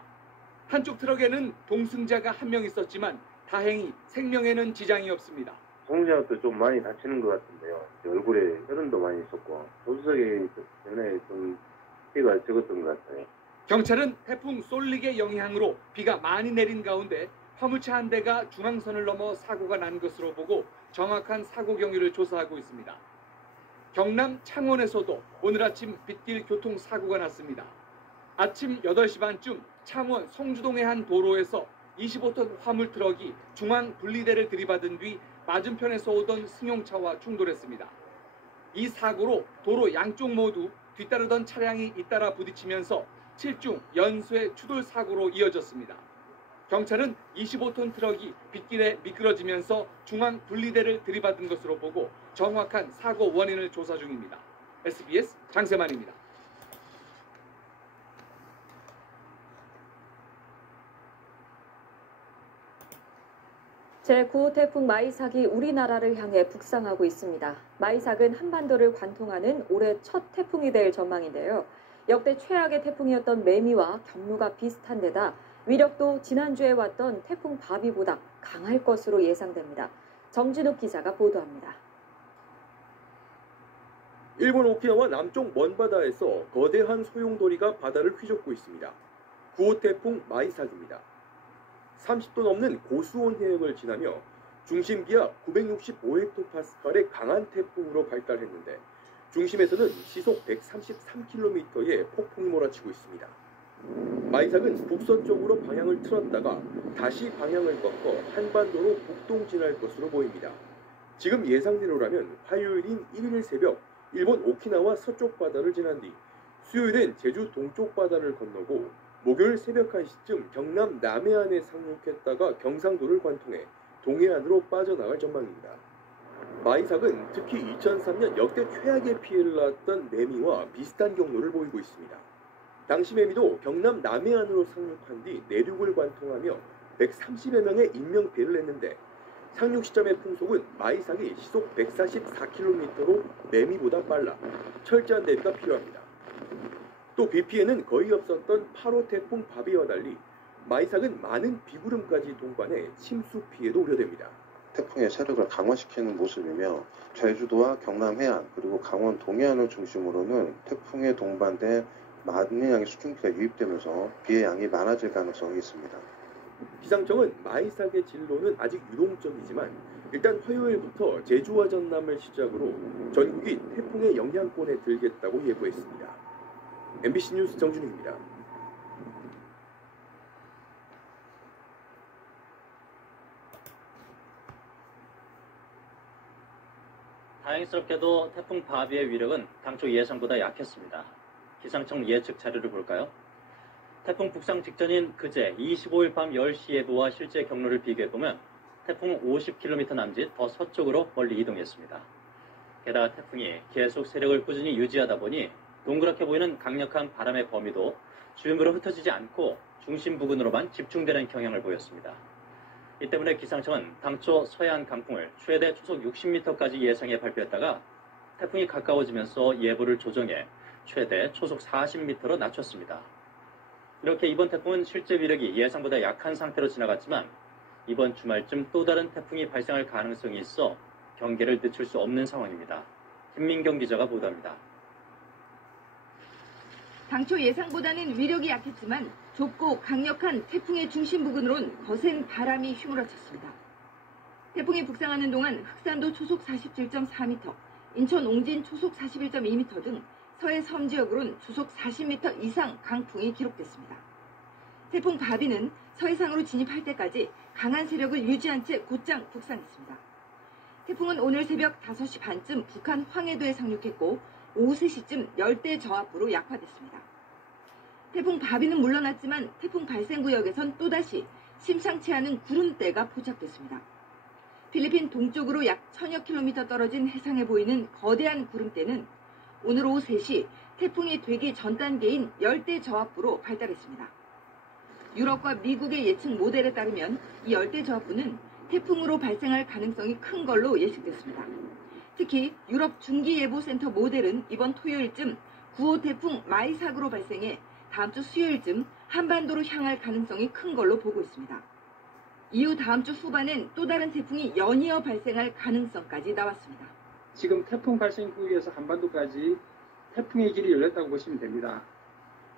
한쪽 트럭에는 동승자가 한 명 있었지만 다행히 생명에는 지장이 없습니다. 동승자도 좀 많이 다치는 것 같은데요. 얼굴에 혈흔도 많이 있었고 조수석에 전에 좀 피가 적었던 것 같아요. 경찰은 태풍 솔릭의 영향으로 비가 많이 내린 가운데 화물차 한 대가 중앙선을 넘어 사고가 난 것으로 보고 정확한 사고 경위를 조사하고 있습니다. 경남 창원에서도 오늘 아침 빗길 교통사고가 났습니다. 아침 8시 반쯤 창원 성주동의 한 도로에서 25톤 화물 트럭이 중앙 분리대를 들이받은 뒤 맞은편에서 오던 승용차와 충돌했습니다. 이 사고로 도로 양쪽 모두 뒤따르던 차량이 잇따라 부딪히면서 7중 연쇄 추돌 사고로 이어졌습니다. 경찰은 25톤 트럭이 빗길에 미끄러지면서 중앙 분리대를 들이받은 것으로 보고 정확한 사고 원인을 조사 중입니다. SBS 장세만입니다. 제9호 태풍 마이삭이 우리나라를 향해 북상하고 있습니다. 마이삭은 한반도를 관통하는 올해 첫 태풍이 될 전망인데요. 역대 최악의 태풍이었던 매미와 경로가 비슷한 데다 위력도 지난주에 왔던 태풍 바비보다 강할 것으로 예상됩니다. 정진욱 기자가 보도합니다. 일본 오키나와 남쪽 먼바다에서 거대한 소용돌이가 바다를 휘젓고 있습니다. 9호 태풍 마이삭입니다. 30도 넘는 고수온 해역을 지나며 중심 기압 965헥토파스칼의 강한 태풍으로 발달했는데 중심에서는 시속 133km의 폭풍이 몰아치고 있습니다. 마이삭은 북서쪽으로 방향을 틀었다가 다시 방향을 꺾어 한반도로 북동진할 것으로 보입니다. 지금 예상대로라면 화요일인 1일 새벽 일본 오키나와 서쪽 바다를 지난 뒤 수요일엔 제주 동쪽 바다를 건너고 목요일 새벽 1시쯤 경남 남해안에 상륙했다가 경상도를 관통해 동해안으로 빠져나갈 전망입니다. 마이삭은 특히 2003년 역대 최악의 피해를 낳았던 매미와 비슷한 경로를 보이고 있습니다. 당시 매미도 경남 남해안으로 상륙한 뒤 내륙을 관통하며 130여 명의 인명피해를 냈는데 상륙 시점의 풍속은 마이삭이 시속 144km로 매미보다 빨라 철저한 대비가 필요합니다. 또 비 피해는 거의 없었던 8호 태풍 바비와 달리 마이삭은 많은 비구름까지 동반해 침수 피해도 우려됩니다. 태풍의 세력을 강화시키는 모습이며 제주도와 경남 해안 그리고 강원 동해안을 중심으로는 태풍에 동반된 많은 양의 수증기가 유입되면서 비의 양이 많아질 가능성이 있습니다. 기상청은 마이삭의 진로는 아직 유동적이지만 일단 화요일부터 제주와 전남을 시작으로 전국이 태풍의 영향권에 들겠다고 예보했습니다. MBC 뉴스 정준희입니다. 다행스럽게도 태풍 바비의 위력은 당초 예상보다 약했습니다. 기상청 예측 자료를 볼까요? 태풍 북상 직전인 그제 25일 밤 10시 예보와 실제 경로를 비교해보면 태풍은 50km 남짓 더 서쪽으로 멀리 이동했습니다. 게다가 태풍이 계속 세력을 꾸준히 유지하다 보니 동그랗게 보이는 강력한 바람의 범위도 주변으로 흩어지지 않고 중심 부근으로만 집중되는 경향을 보였습니다. 이 때문에 기상청은 당초 서해안 강풍을 최대 초속 60m까지 예상해 발표했다가 태풍이 가까워지면서 예보를 조정해 최대 초속 40m로 낮췄습니다. 이렇게 이번 태풍은 실제 위력이 예상보다 약한 상태로 지나갔지만 이번 주말쯤 또 다른 태풍이 발생할 가능성이 있어 경계를 늦출 수 없는 상황입니다. 김민경 기자가 보도합니다. 당초 예상보다는 위력이 약했지만 좁고 강력한 태풍의 중심 부근으론 거센 바람이 휘몰아쳤습니다. 태풍이 북상하는 동안 흑산도 초속 47.4m, 인천 옹진 초속 41.2m 등 서해 섬 지역으론 초속 40m 이상 강풍이 기록됐습니다. 태풍 바비는 서해상으로 진입할 때까지 강한 세력을 유지한 채 곧장 북상했습니다. 태풍은 오늘 새벽 5시 반쯤 북한 황해도에 상륙했고 오후 3시쯤 열대 저압부로 약화됐습니다. 태풍 바비는 물러났지만 태풍 발생 구역에선 또다시 심상치 않은 구름대가 포착됐습니다. 필리핀 동쪽으로 약 1000여 킬로미터 떨어진 해상에 보이는 거대한 구름대는 오늘 오후 3시 태풍이 되기 전 단계인 열대 저압부로 발달했습니다. 유럽과 미국의 예측 모델에 따르면 이 열대 저압부는 태풍으로 발생할 가능성이 큰 걸로 예측됐습니다. 특히 유럽 중기예보센터 모델은 이번 토요일쯤 9호 태풍 마이삭으로 발생해 다음 주 수요일쯤 한반도로 향할 가능성이 큰 걸로 보고 있습니다. 이후 다음 주 후반엔 또 다른 태풍이 연이어 발생할 가능성까지 나왔습니다. 지금 태풍 발생 후에서 한반도까지 태풍의 길이 열렸다고 보시면 됩니다.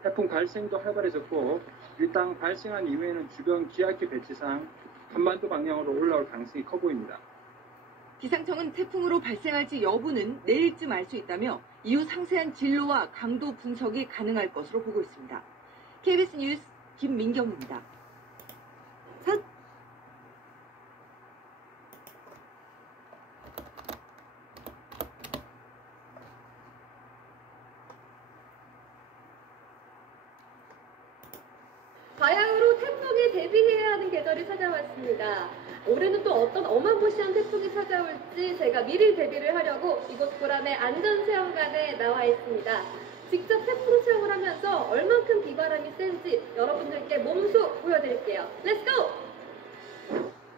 태풍 발생도 활발해졌고 일단 발생한 이후에는 주변 기압기 배치상 한반도 방향으로 올라올 가능성이 커 보입니다. 기상청은 태풍으로 발생할지 여부는 내일쯤 알 수 있다며 이후 상세한 진로와 강도 분석이 가능할 것으로 보고 있습니다. KBS 뉴스 김민경입니다. 바야흐로 태풍에 대비해야 하는 계절이 찾아왔습니다. 올해는 또 어떤 어마무시한 태풍이 찾아올지 제가 미리 대비를 하려고 이곳 구람의 안전체험관에 나와 있습니다. 직접 태풍 체험을 하면서 얼만큼 비바람이 센지 여러분들께 몸소 보여드릴게요. 렛츠고!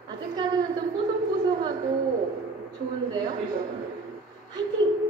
아직까지는 좀 뽀송뽀송하고 좋은데요? 화이팅!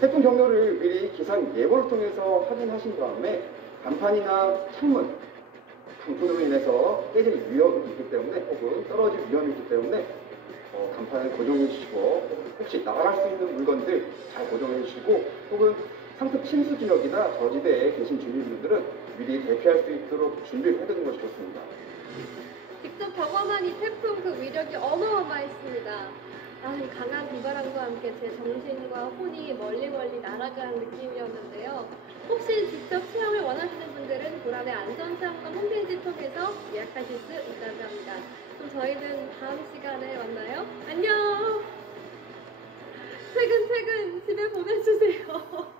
태풍 경로를 미리 기상 예보를 통해서 확인하신 다음에 간판이나 창문, 강풍으로 인해서 깨질 위험이 있기 때문에 혹은 떨어질 위험이 있기 때문에 간판을 고정해 주시고 혹시 날아갈 수 있는 물건들 잘 고정해 주시고 혹은 상습 침수 지역이나 저지대에 계신 주민분들은 미리 대피할 수 있도록 준비를 해두는 것이 좋습니다. 직접 경험한 이 태풍 그 위력이 어마어마했습니다. 이 강한 비바람과 함께 제 정신과 혼이 멀리 날아가는 느낌이었는데요. 혹시 직접 체험을 원하시는 분들은 구람의 안전체험관 홈페이지 통해서 예약하실 수 있다고 합니다. 그럼 저희는 다음 시간에 만나요. 안녕! 퇴근 집에 보내주세요.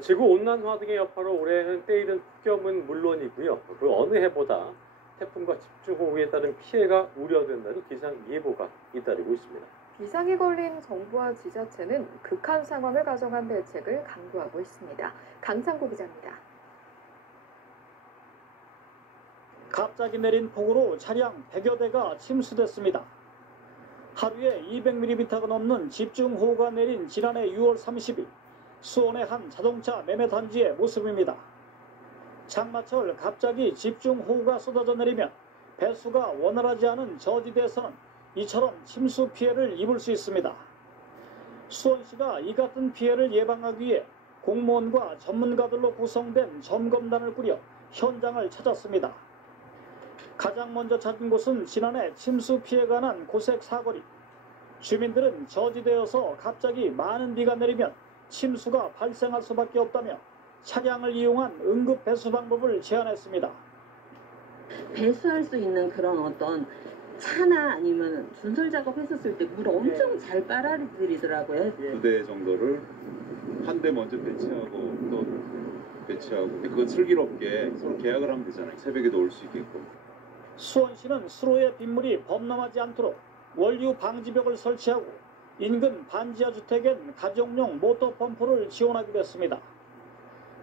지구온난화 등의 여파로 올해는 때이른 폭염은 물론이고요. 그 어느 해보다 태풍과 집중호우에 따른 피해가 우려된다는 기상예보가 잇따르고 있습니다. 비상에 걸린 정부와 지자체는 극한 상황을 가정한 대책을 강구하고 있습니다. 강창구 기자입니다. 갑자기 내린 폭우로 차량 100여 대가 침수됐습니다. 하루에 200mm가 넘는 집중호우가 내린 지난해 6월 30일 수원의 한 자동차 매매 단지의 모습입니다. 장마철 갑자기 집중호우가 쏟아져 내리면 배수가 원활하지 않은 저지대에서는 이처럼 침수 피해를 입을 수 있습니다. 수원시가 이 같은 피해를 예방하기 위해 공무원과 전문가들로 구성된 점검단을 꾸려 현장을 찾았습니다. 가장 먼저 찾은 곳은 지난해 침수 피해가 난 고색 사거리. 주민들은 저지대여서 갑자기 많은 비가 내리면 침수가 발생할 수밖에 없다며 차량을 이용한 응급 배수 방법을 제안했습니다. 배수할 수 있는 그런 어떤 차나 아니면 준설 작업했었을 때 물 엄청 잘 빨아들이더라고요. 2대 정도를 한 대 먼저 배치하고 또 배치하고 그건 슬기롭게 서로 계약을 하면 되잖아요. 새벽에도 올 수 있게끔. 수원시는 수로의 빗물이 범람하지 않도록 원류 방지벽을 설치하고 인근 반지하 주택엔 가정용 모터 펌프를 지원하기로 했습니다.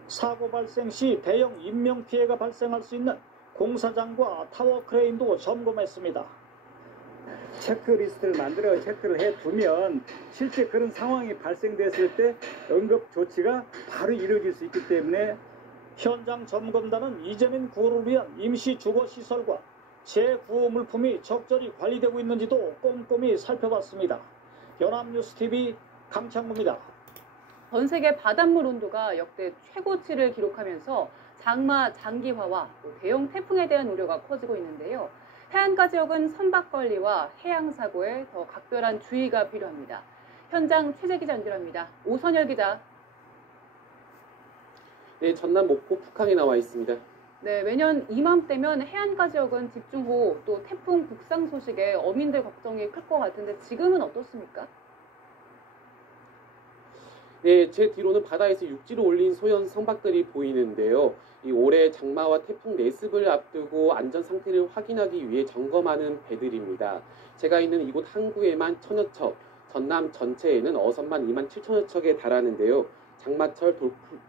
사고 발생 시 대형 인명 피해가 발생할 수 있는 공사장과 타워 크레인도 점검했습니다. 체크리스트를 만들어 체크를 해두면 실제 그런 상황이 발생됐을 때 응급 조치가 바로 이루어질 수 있기 때문에 현장 점검단은 이재민 구호를 위한 임시 주거 시설과 재구호 물품이 적절히 관리되고 있는지도 꼼꼼히 살펴봤습니다. 연합뉴스TV 강창구입니다. 전 세계 바닷물 온도가 역대 최고치를 기록하면서 장마 장기화와 또 대형 태풍에 대한 우려가 커지고 있는데요. 해안가 지역은 선박 관리와 해양 사고에 더 각별한 주의가 필요합니다. 현장 취재 기자 연결합니다. 오선열 기자. 네, 전남 목포 북항에 나와 있습니다. 네, 매년 이맘때면 해안가 지역은 집중호우 또 태풍 북상 소식에 어민들 걱정이 클 것 같은데 지금은 어떻습니까? 네, 제 뒤로는 바다에서 육지로 올린 소형 선박들이 보이는데요. 이 올해 장마와 태풍 내습을 앞두고 안전 상태를 확인하기 위해 점검하는 배들입니다. 제가 있는 이곳 항구에만 1000여 척, 전남 전체에는 어선만 27,000여 척에 달하는데요. 장마철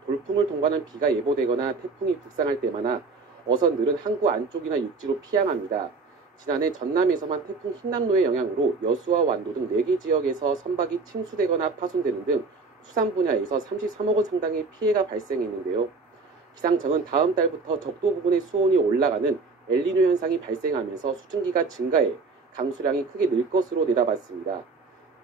돌풍을 동반한 비가 예보되거나 태풍이 북상할 때마다 어선들은 항구 안쪽이나 육지로 피항합니다. 지난해 전남에서만 태풍 흰남노의 영향으로 여수와 완도 등 4개 지역에서 선박이 침수되거나 파손되는 등 수산 분야에서 33억 원 상당의 피해가 발생했는데요. 기상청은 다음 달부터 적도 부근의 수온이 올라가는 엘니뇨 현상이 발생하면서 수증기가 증가해 강수량이 크게 늘 것으로 내다봤습니다.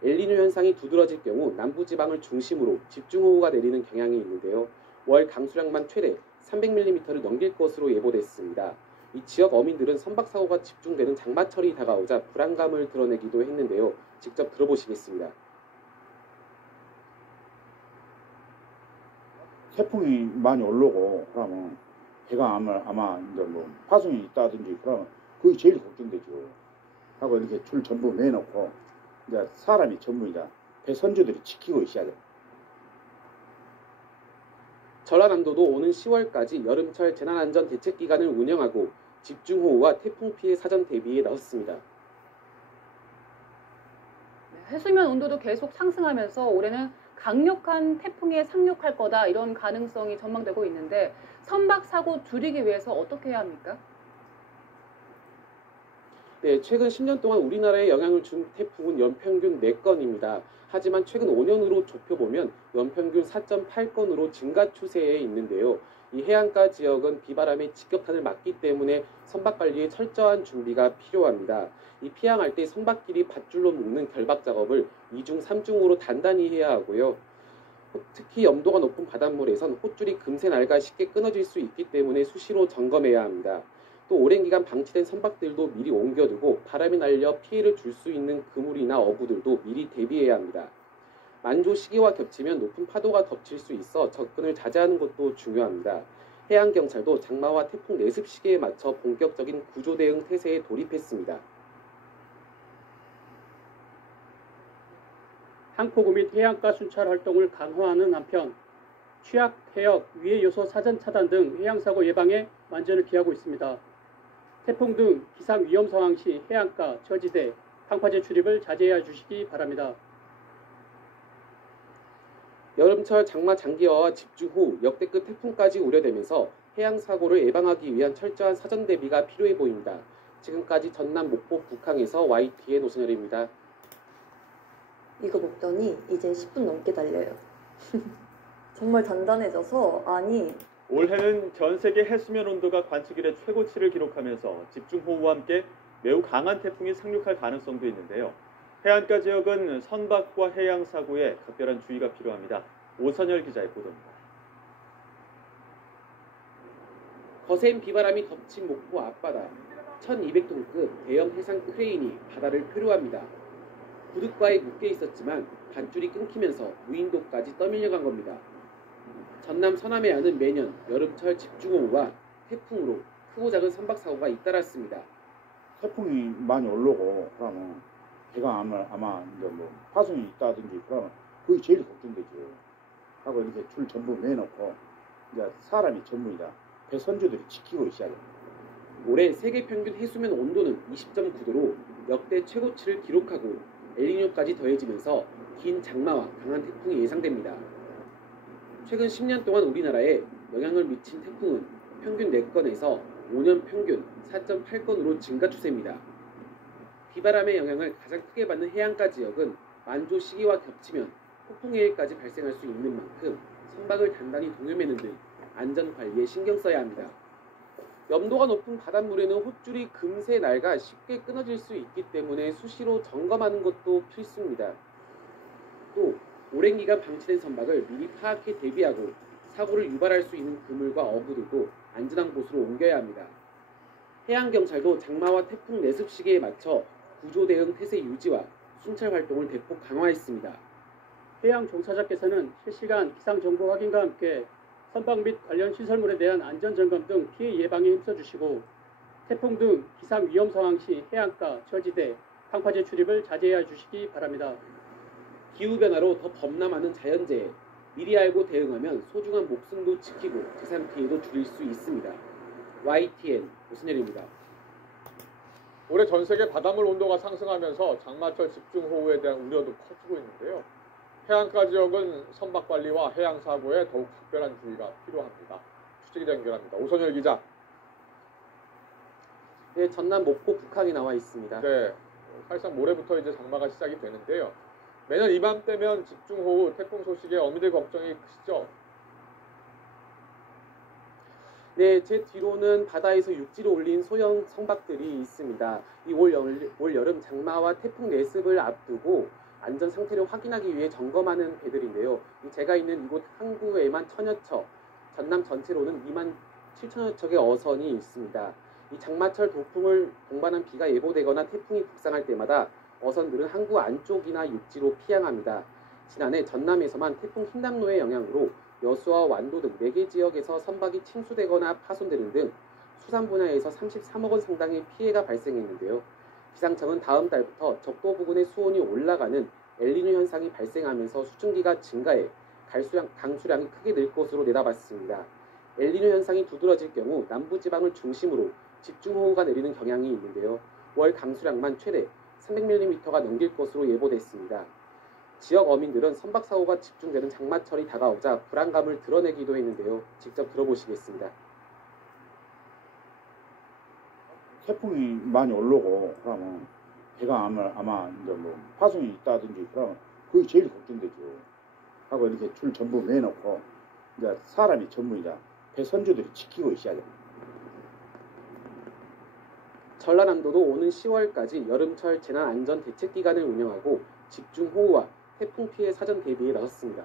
엘니뇨 현상이 두드러질 경우 남부지방을 중심으로 집중호우가 내리는 경향이 있는데요. 월 강수량만 최대 300mm를 넘길 것으로 예보됐습니다. 이 지역 어민들은 선박사고가 집중되는 장마철이 다가오자 불안감을 드러내기도 했는데요. 직접 들어보시겠습니다. 태풍이 많이 올라오고 그러면 배가 아마 이제 뭐 파손이 있다든지 그러면 그게 제일 걱정되죠. 하고 이렇게 줄 전부 매놓고 이제 사람이 전부 이제 배 선주들이 지키고 있어야 돼. 전라남도도 오는 10월까지 여름철 재난안전 대책 기간을 운영하고 집중호우와 태풍 피해 사전 대비에 나섰습니다. 해수면 온도도 계속 상승하면서 올해는 강력한 태풍에 상륙할 거다 이런 가능성이 전망되고 있는데 선박 사고 줄이기 위해서 어떻게 해야 합니까? 네, 최근 10년 동안 우리나라에 영향을 준 태풍은 연평균 4건입니다. 하지만 최근 5년으로 좁혀보면 연평균 4.8건으로 증가 추세에 있는데요. 이 해안가 지역은 비바람의 직격탄을 맞기 때문에 선박 관리에 철저한 준비가 필요합니다. 이 피항할 때 선박끼리 밧줄로 묶는 결박 작업을 2중, 3중으로 단단히 해야 하고요. 특히 염도가 높은 바닷물에선 호줄이 금세 낡아 쉽게 끊어질 수 있기 때문에 수시로 점검해야 합니다. 또 오랜 기간 방치된 선박들도 미리 옮겨두고 바람이 날려 피해를 줄 수 있는 그물이나 어부들도 미리 대비해야 합니다. 만조 시기와 겹치면 높은 파도가 덮칠 수 있어 접근을 자제하는 것도 중요합니다. 해양경찰도 장마와 태풍 내습 시기에 맞춰 본격적인 구조 대응 태세에 돌입했습니다. 항포구 및 해안가 순찰 활동을 강화하는 한편 취약, 폐역, 위해 요소 사전 차단 등 해양사고 예방에 만전을 기하고 있습니다. 태풍 등 기상 위험 상황 시 해안가, 저지대, 방파제 출입을 자제해 주시기 바랍니다. 여름철 장마 장기화와 집중 후 역대급 태풍까지 우려되면서 해양 사고를 예방하기 위한 철저한 사전 대비가 필요해 보입니다. 지금까지 전남 목포 북항에서 YTN 오선열입니다. 이거 먹더니 이제 10분 넘게 달려요. 정말 단단해져서 올해는 전 세계 해수면 온도가 관측 이래 최고치를 기록하면서 집중호우와 함께 매우 강한 태풍이 상륙할 가능성도 있는데요. 해안가 지역은 선박과 해양 사고에 각별한 주의가 필요합니다. 오선열 기자의 보도입니다. 거센 비바람이 덮친 목포 앞바다. 1200톤급 대형 해상 크레인이 바다를 표류합니다. 부둣과에 묶여 있었지만 밧줄이 끊기면서 무인도까지 떠밀려간 겁니다. 전남 서남해안은 매년 여름철 집중호우와 태풍으로 크고 작은 선박 사고가 잇따랐습니다. 태풍이 많이 올라오고 그러면 배가 아마 이제 뭐 파손이 있다든지 그러면 그게 제일 걱정되죠. 하고 이렇게 줄 전부 매놓고 이제 사람이 전문이다. 배 선주들이 지키고 있어야 됩니다. 올해 세계 평균 해수면 온도는 20.9도로 역대 최고치를 기록하고 엘니뇨까지 더해지면서 긴 장마와 강한 태풍이 예상됩니다. 최근 10년 동안 우리나라에 영향을 미친 태풍은 평균 4건에서 5년 평균 4.8건으로 증가 추세입니다. 비바람의 영향을 가장 크게 받는 해안가 지역은 만조 시기와 겹치면 폭풍해일까지 발생할 수 있는 만큼 선박을 단단히 동여매는 등 안전관리에 신경 써야 합니다. 염도가 높은 바닷물에는 헛줄이 금세 낡아 쉽게 끊어질 수 있기 때문에 수시로 점검하는 것도 필수입니다. 또 오랜 기간 방치된 선박을 미리 파악해 대비하고 사고를 유발할 수 있는 그물과 어부들도 안전한 곳으로 옮겨야 합니다. 해양경찰도 장마와 태풍 내습 시기에 맞춰 구조 대응 태세 유지와 순찰 활동을 대폭 강화했습니다. 해양 종사자께서는 실시간 기상 정보 확인과 함께 선박 및 관련 시설물에 대한 안전 점검 등 피해 예방에 힘써주시고 태풍 등 기상 위험 상황 시 해안가, 저지대, 방파제 출입을 자제해 주시기 바랍니다. 기후변화로 더 범람하는 자연재해, 미리 알고 대응하면 소중한 목숨도 지키고 재산 피해도 줄일 수 있습니다. YTN 오선열입니다. 올해 전 세계 바닷물 온도가 상승하면서 장마철 집중호우에 대한 우려도 커지고 있는데요. 해안가 지역은 선박 관리와 해양 사고에 더욱 각별한 주의가 필요합니다. 취재기자 연결합니다. 오선열 기자. 네, 전남 목포 북항에 나와 있습니다. 네, 사실상 모레부터 이제 장마가 시작이 되는데요. 매년 이맘때면 집중호우, 태풍 소식에 어미들 걱정이 크시죠? 네, 제 뒤로는 바다에서 육지로 올린 소형 선박들이 있습니다. 이 올 여름 장마와 태풍 내습을 앞두고 안전 상태를 확인하기 위해 점검하는 배들인데요. 제가 있는 이곳 항구에만 1000여 척, 전남 전체로는 2만 7천여 척의 어선이 있습니다. 이 장마철 돌풍을 동반한 비가 예보되거나 태풍이 북상할 때마다 어선들은 항구 안쪽이나 육지로 피항합니다. 지난해 전남에서만 태풍 흰남노의 영향으로 여수와 완도 등 4개 지역에서 선박이 침수되거나 파손되는 등 수산 분야에서 33억 원 상당의 피해가 발생했는데요. 기상청은 다음 달부터 적도 부근의 수온이 올라가는 엘니뇨 현상이 발생하면서 수증기가 증가해 강수량이 크게 늘 것으로 내다봤습니다. 엘니뇨 현상이 두드러질 경우 남부지방을 중심으로 집중호우가 내리는 경향이 있는데요. 월 강수량만 최대 300mm가 넘길 것으로 예보됐습니다. 지역 어민들은 선박 사고가 집중되는 장마철이 다가오자 불안감을 드러내기도 했는데요. 직접 들어보시겠습니다. 태풍이 많이 올라오고 그러면 배가 아마 이제 뭐 파손이 있다든지 그러면 그게 제일 걱정되죠. 하고 이렇게 줄 전부 매놓고 이제 사람이 전문이다. 배 선주들이 지키고 있어야 됩니다. 전라남도도 오는 10월까지 여름철 재난안전대책기간을 운영하고 집중호우와 태풍 피해 사전 대비에 나섰습니다.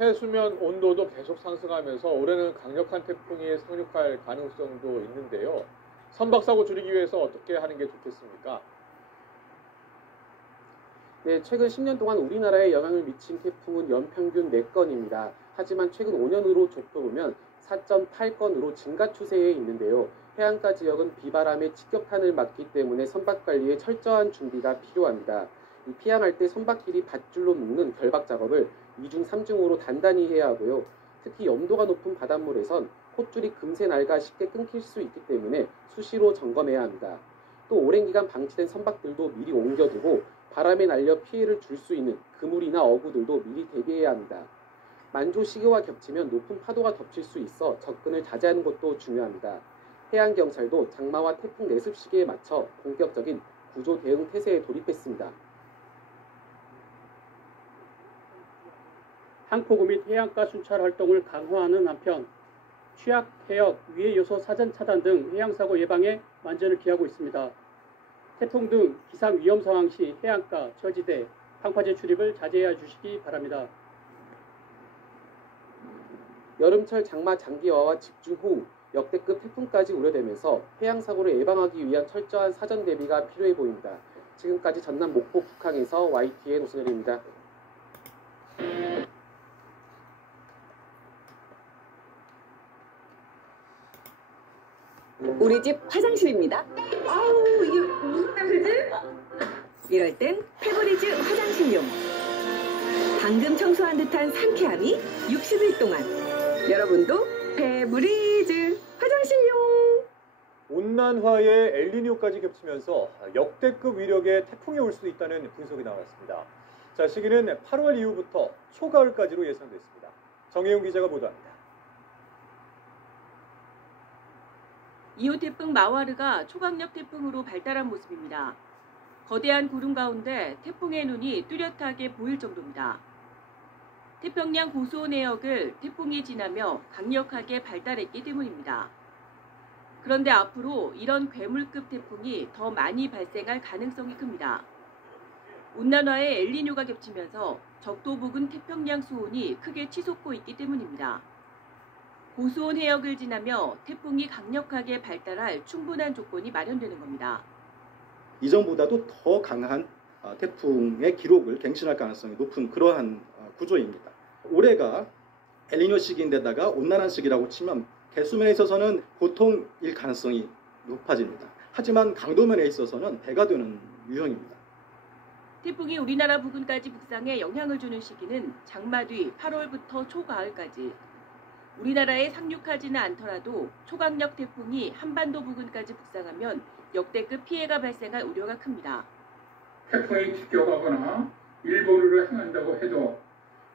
해수면 온도도 계속 상승하면서 올해는 강력한 태풍이 상륙할 가능성도 있는데요. 선박사고 줄이기 위해서 어떻게 하는 게 좋겠습니까? 네, 최근 10년 동안 우리나라에 영향을 미친 태풍은 연평균 4건입니다. 하지만 최근 5년으로 좁혀보면 4.8건으로 증가 추세에 있는데요. 해안가 지역은 비바람의 직격탄을 맞기 때문에 선박 관리에 철저한 준비가 필요합니다. 피항할 때 선박끼리 밧줄로 묶는 결박 작업을 2중, 3중으로 단단히 해야 하고요. 특히 염도가 높은 바닷물에선 콧줄이 금세 낡아 쉽게 끊길 수 있기 때문에 수시로 점검해야 합니다. 또 오랜 기간 방치된 선박들도 미리 옮겨두고 바람에 날려 피해를 줄 수 있는 그물이나 어구들도 미리 대비해야 합니다. 만조 시기와 겹치면 높은 파도가 덮칠 수 있어 접근을 자제하는 것도 중요합니다. 해양경찰도 장마와 태풍 내습 시기에 맞춰 본격적인 구조 대응 태세에 돌입했습니다. 항포구 및 해안가 순찰 활동을 강화하는 한편 취약, 해역, 위해 요소 사전 차단 등 해양사고 예방에 만전을 기하고 있습니다. 태풍 등 기상 위험 상황 시 해안가, 저지대, 방파제 출입을 자제해 주시기 바랍니다. 여름철 장마 장기화와 집중호우, 역대급 태풍까지 우려되면서 해양사고를 예방하기 위한 철저한 사전 대비가 필요해 보입니다. 지금까지 전남 목포 북항에서 YTN 오승열입니다. 우리 집 화장실입니다. 아우, 이게 무슨 냄새지? 이럴 땐 페브리즈 화장실용. 방금 청소한 듯한 상쾌함이 60일 동안. 여러분도 페브리즈 화장실용. 온난화에 엘니뇨까지 겹치면서 역대급 위력의 태풍이 올 수도 있다는 분석이 나왔습니다. 자, 시기는 8월 이후부터 초가을까지로 예상됐습니다. 정혜용 기자가 보도합니다. 2호 태풍 마와르가 초강력 태풍으로 발달한 모습입니다. 거대한 구름 가운데 태풍의 눈이 뚜렷하게 보일 정도입니다. 태평양 고수온 해역을 태풍이 지나며 강력하게 발달했기 때문입니다. 그런데 앞으로 이런 괴물급 태풍이 더 많이 발생할 가능성이 큽니다. 온난화에 엘니뇨가 겹치면서 적도 부근 태평양 수온이 크게 치솟고 있기 때문입니다. 고수온 해역을 지나며 태풍이 강력하게 발달할 충분한 조건이 마련되는 겁니다. 이전보다도 더 강한 태풍의 기록을 갱신할 가능성이 높은 그러한 구조입니다. 올해가 엘니뇨 시기인데다가 온난한 시기라고 치면 개수면에 있어서는 보통일 가능성이 높아집니다. 하지만 강도면에 있어서는 배가 되는 유형입니다. 태풍이 우리나라 부근까지 북상해 영향을 주는 시기는 장마 뒤 8월부터 초가을까지. 우리나라에 상륙하지는 않더라도 초강력 태풍이 한반도 부근까지 북상하면 역대급 피해가 발생할 우려가 큽니다. 태풍이 직격하거나 일본으로 향한다고 해도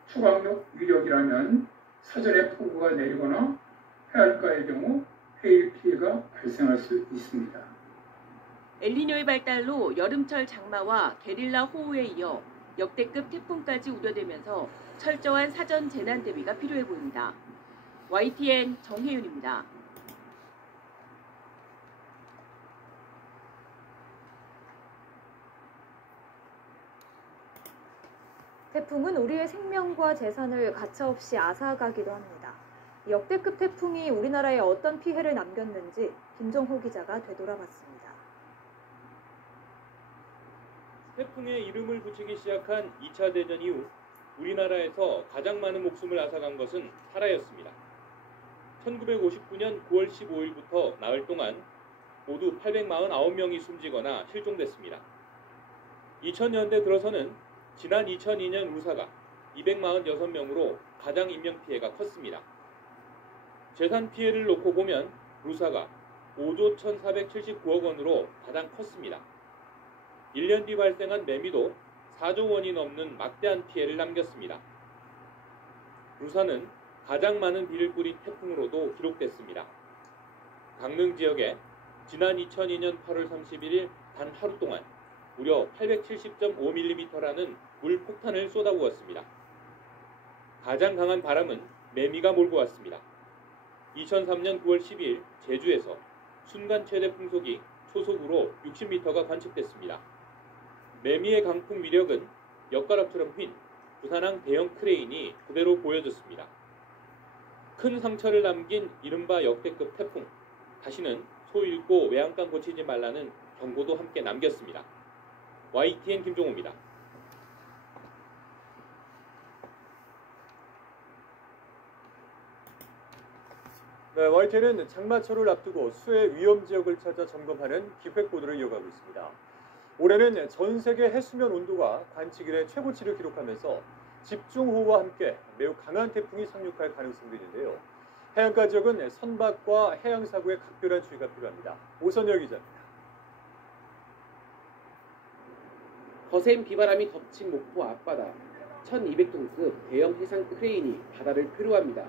초강력 위력이라면 사전에 폭우가 내리거나 해안가의 경우 해일 피해가 발생할 수 있습니다. 엘니뇨의 발달로 여름철 장마와 게릴라 호우에 이어 역대급 태풍까지 우려되면서 철저한 사전 재난 대비가 필요해 보입니다. YTN 정혜윤입니다. 태풍은 우리의 생명과 재산을 가차없이 앗아가기도 합니다. 역대급 태풍이 우리나라에 어떤 피해를 남겼는지 김정호 기자가 되돌아봤습니다. 태풍의 이름을 붙이기 시작한 2차 대전 이후 우리나라에서 가장 많은 목숨을 앗아간 것은 사라였습니다. 1959년 9월 15일부터 나흘 동안 모두 849명이 숨지거나 실종됐습니다. 2000년대 들어서는 지난 2002년 루사가 246명으로 가장 인명피해가 컸습니다. 재산 피해를 놓고 보면 루사가 5조 1479억 원으로 가장 컸습니다. 1년 뒤 발생한 매미도 4조 원이 넘는 막대한 피해를 남겼습니다. 루사는 가장 많은 비를 뿌린 태풍으로도 기록됐습니다. 강릉 지역에 지난 2002년 8월 31일 단 하루 동안 무려 870.5mm라는 물 폭탄을 쏟아부었습니다. 가장 강한 바람은 매미가 몰고 왔습니다. 2003년 9월 12일 제주에서 순간 최대 풍속이 초속으로 60m가 관측됐습니다. 매미의 강풍 위력은 엿가락처럼 휜 부산항 대형 크레인이 그대로 보여졌습니다. 큰 상처를 남긴 이른바 역대급 태풍, 다시는 소 잃고 외양간 고치지 말라는 경고도 함께 남겼습니다. YTN 김종호입니다. 네, YTN은 장마철을 앞두고 수해 위험 지역을 찾아 점검하는 기획 보도를 이어가고 있습니다. 올해는 전 세계 해수면 온도가 관측 이래 최고치를 기록하면서 집중호우와 함께 매우 강한 태풍이 상륙할 가능성도 있는데요. 해안가 지역은 선박과 해양 사고에 각별한 주의가 필요합니다. 오선열 기자입니다. 거센 비바람이 덮친 목포 앞바다. 1200톤급 대형 해상 크레인이 바다를 표류합니다.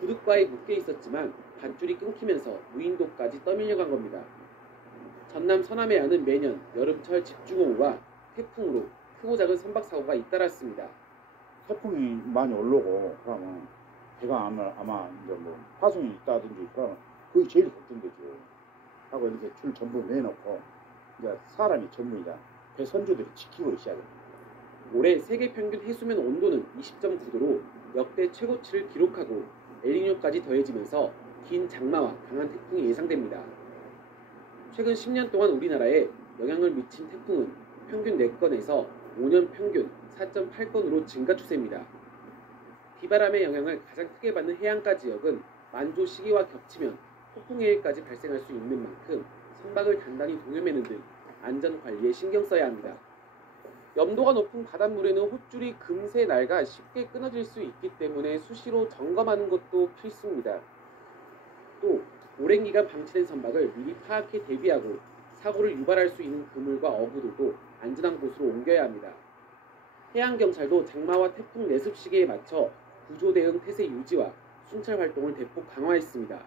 구둣바에 묶여 있었지만 밧줄이 끊기면서 무인도까지 떠밀려간 겁니다. 전남 서남해안은 매년 여름철 집중호우와 태풍으로 크고 작은 선박 사고가 잇따랐습니다. 태풍이 많이 올라오고 그러면 배가 아마 이제 뭐 파손이 있다든지 그러면 그게 제일 걱정되죠. 하고 이렇게 줄 전부 매놓고 이제 사람이 전문이다. 배 선주들이 지키고 있어야 됩니다. 올해 세계 평균 해수면 온도는 20.9도로 역대 최고치를 기록하고 엘니뇨까지 더해지면서 긴 장마와 강한 태풍이 예상됩니다. 최근 10년 동안 우리나라에 영향을 미친 태풍은 평균 4건에서 5년 평균 4.8건으로 증가 추세입니다. 비바람의 영향을 가장 크게 받는 해안가 지역은 만조 시기와 겹치면 폭풍 해일까지 발생할 수 있는 만큼 선박을 단단히 동여매는 등 안전 관리에 신경 써야 합니다. 염도가 높은 바닷물에는 홀줄이 금세 낡아 쉽게 끊어질 수 있기 때문에 수시로 점검하는 것도 필수입니다. 또 오랜 기간 방치된 선박을 미리 파악해 대비하고 사고를 유발할 수 있는 그물과 어부들도 안전한 곳으로 옮겨야 합니다. 해양경찰도 장마와 태풍 내습 시기에 맞춰 구조 대응 태세 유지와 순찰 활동을 대폭 강화했습니다.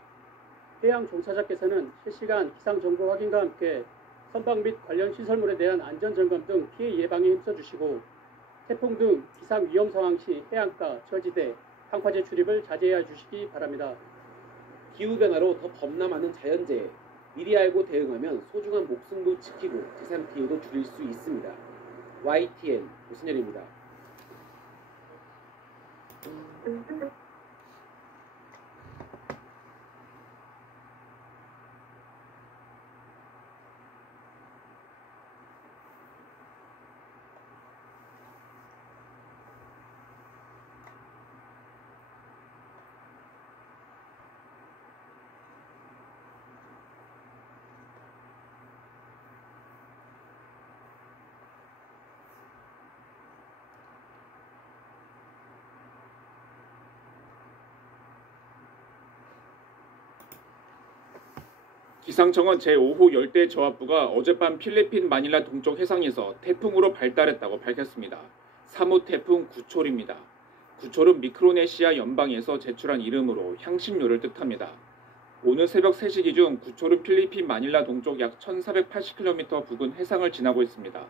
해양 종사자께서는 실시간 기상 정보 확인과 함께 선박 및 관련 시설물에 대한 안전 점검 등 피해 예방에 힘써주시고 태풍 등 기상 위험 상황 시 해안가, 저지대, 항파제 출입을 자제해 주시기 바랍니다. 기후변화로 더 범람하는 자연재해, 미리 알고 대응하면 소중한 목숨도 지키고 재산 피해도 줄일 수 있습니다. YTN 오순열입니다. 기상청은 제5호 열대저압부가 어젯밤 필리핀 마닐라 동쪽 해상에서 태풍으로 발달했다고 밝혔습니다. 3호 태풍 구촐입니다. 구촐은 미크로네시아 연방에서 제출한 이름으로 향신료를 뜻합니다. 오늘 새벽 3시 기준 구촐은 필리핀 마닐라 동쪽 약 1480km 부근 해상을 지나고 있습니다.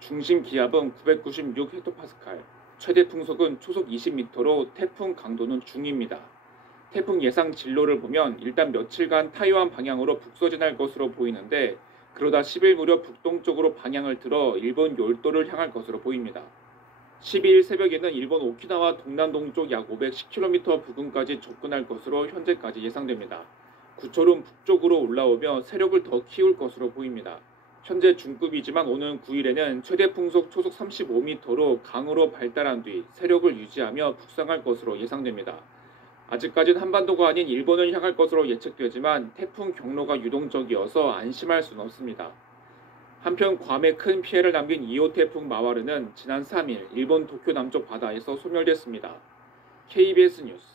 중심 기압은 996헥토파스칼, 최대 풍속은 초속 20m로 태풍 강도는 중입니다. 태풍 예상 진로를 보면 일단 며칠간 타이완 방향으로 북서진할 것으로 보이는데 그러다 10일 무렵 북동쪽으로 방향을 틀어 일본 요토를 향할 것으로 보입니다. 12일 새벽에는 일본 오키나와 동남동쪽 약 510km 부근까지 접근할 것으로 현재까지 예상됩니다. 구촐은 북쪽으로 올라오며 세력을 더 키울 것으로 보입니다. 현재 중급이지만 오는 9일에는 최대 풍속 초속 35m로 강으로 발달한 뒤 세력을 유지하며 북상할 것으로 예상됩니다. 아직까지는 한반도가 아닌 일본을 향할 것으로 예측되지만 태풍 경로가 유동적이어서 안심할 수는 없습니다. 한편 괌에 큰 피해를 남긴 2호 태풍 마와르는 지난 3일 일본 도쿄 남쪽 바다에서 소멸됐습니다. KBS 뉴스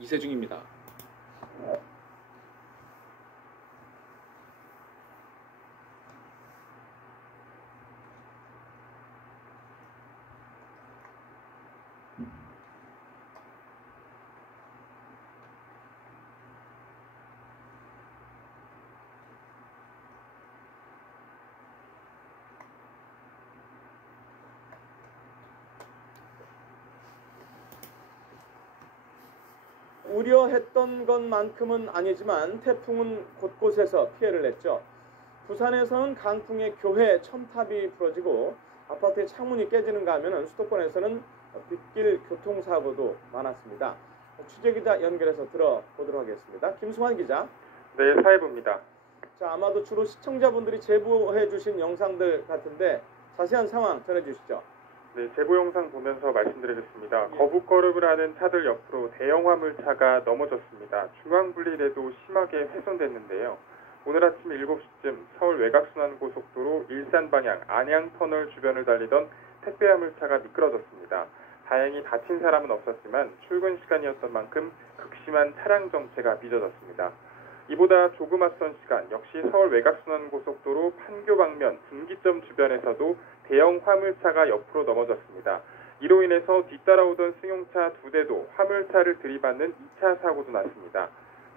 이세중입니다. 우려했던 것만큼은 아니지만 태풍은 곳곳에서 피해를 냈죠. 부산에서는 강풍에 교회 첨탑이 부러지고 아파트의 창문이 깨지는가 하면 수도권에서는 빗길 교통사고도 많았습니다. 취재기자 연결해서 들어보도록 하겠습니다. 김승환 기자. 네, 사회부입니다. 자, 아마도 주로 시청자분들이 제보해 주신 영상들 같은데 자세한 상황 전해주시죠. 네, 제보 영상 보면서 말씀드리겠습니다. 거북걸음을 하는 차들 옆으로 대형 화물차가 넘어졌습니다. 중앙분리대도 심하게 훼손됐는데요. 오늘 아침 7시쯤 서울 외곽순환고속도로 일산 방향 안양터널 주변을 달리던 택배 화물차가 미끄러졌습니다. 다행히 다친 사람은 없었지만 출근 시간이었던 만큼 극심한 차량 정체가 빚어졌습니다. 이보다 조금 앞선 시간 역시 서울 외곽순환고속도로 판교 방면 분기점 주변에서도 대형 화물차가 옆으로 넘어졌습니다. 이로 인해서 뒤따라오던 승용차 2대도 화물차를 들이받는 2차 사고도 났습니다.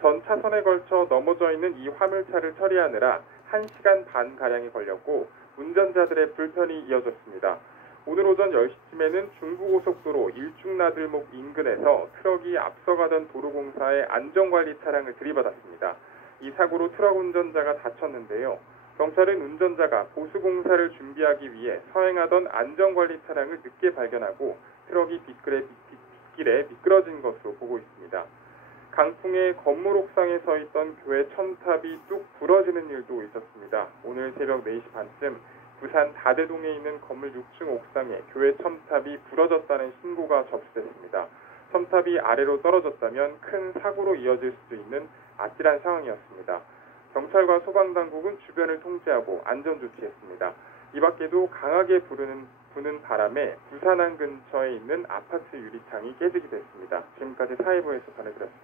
전 차선에 걸쳐 넘어져 있는 이 화물차를 처리하느라 1시간 반가량이 걸렸고 운전자들의 불편이 이어졌습니다. 오늘 오전 10시쯤에는 중부고속도로 일중나들목 인근에서 트럭이 앞서가던 도로공사의 안전관리 차량을 들이받았습니다. 이 사고로 트럭 운전자가 다쳤는데요. 경찰은 운전자가 보수공사를 준비하기 위해 서행하던 안전관리 차량을 늦게 발견하고 트럭이 빗길에 미끄러진 것으로 보고 있습니다. 강풍에 건물 옥상에 서 있던 교회 첨탑이 뚝 부러지는 일도 있었습니다. 오늘 새벽 4시 반쯤 부산 다대동에 있는 건물 6층 옥상에 교회 첨탑이 부러졌다는 신고가 접수됐습니다. 첨탑이 아래로 떨어졌다면 큰 사고로 이어질 수도 있는 아찔한 상황이었습니다. 경찰과 소방당국은 주변을 통제하고 안전조치했습니다. 이 밖에도 강하게 부는 바람에 부산항 근처에 있는 아파트 유리창이 깨지게 됐습니다. 지금까지 사회부에서 전해드렸습니다.